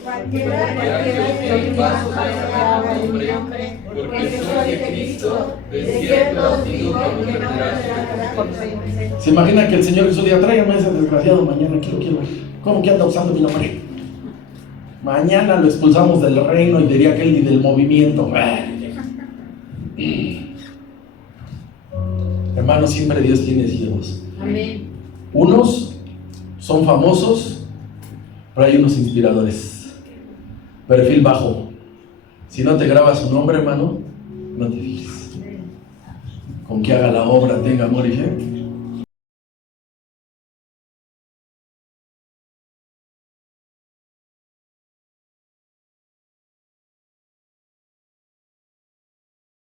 Cualquiera que paso para el nombre, porque soy de Cristo, de cierto os digo que no será consecuencia. ¿Se imagina que el Señor Jesús diga: tráigame a ese desgraciado mañana, quiero ver cómo que anda usando mi nombre? Mañana lo expulsamos del reino, y diría aquel, y del movimiento. Hermanos, siempre Dios tiene siervos. Amén. Unos son famosos Pero hay unos inspiradores. Perfil bajo. Si no te grabas su nombre, hermano, no te fijes. Con que haga la obra, tenga amor y fe,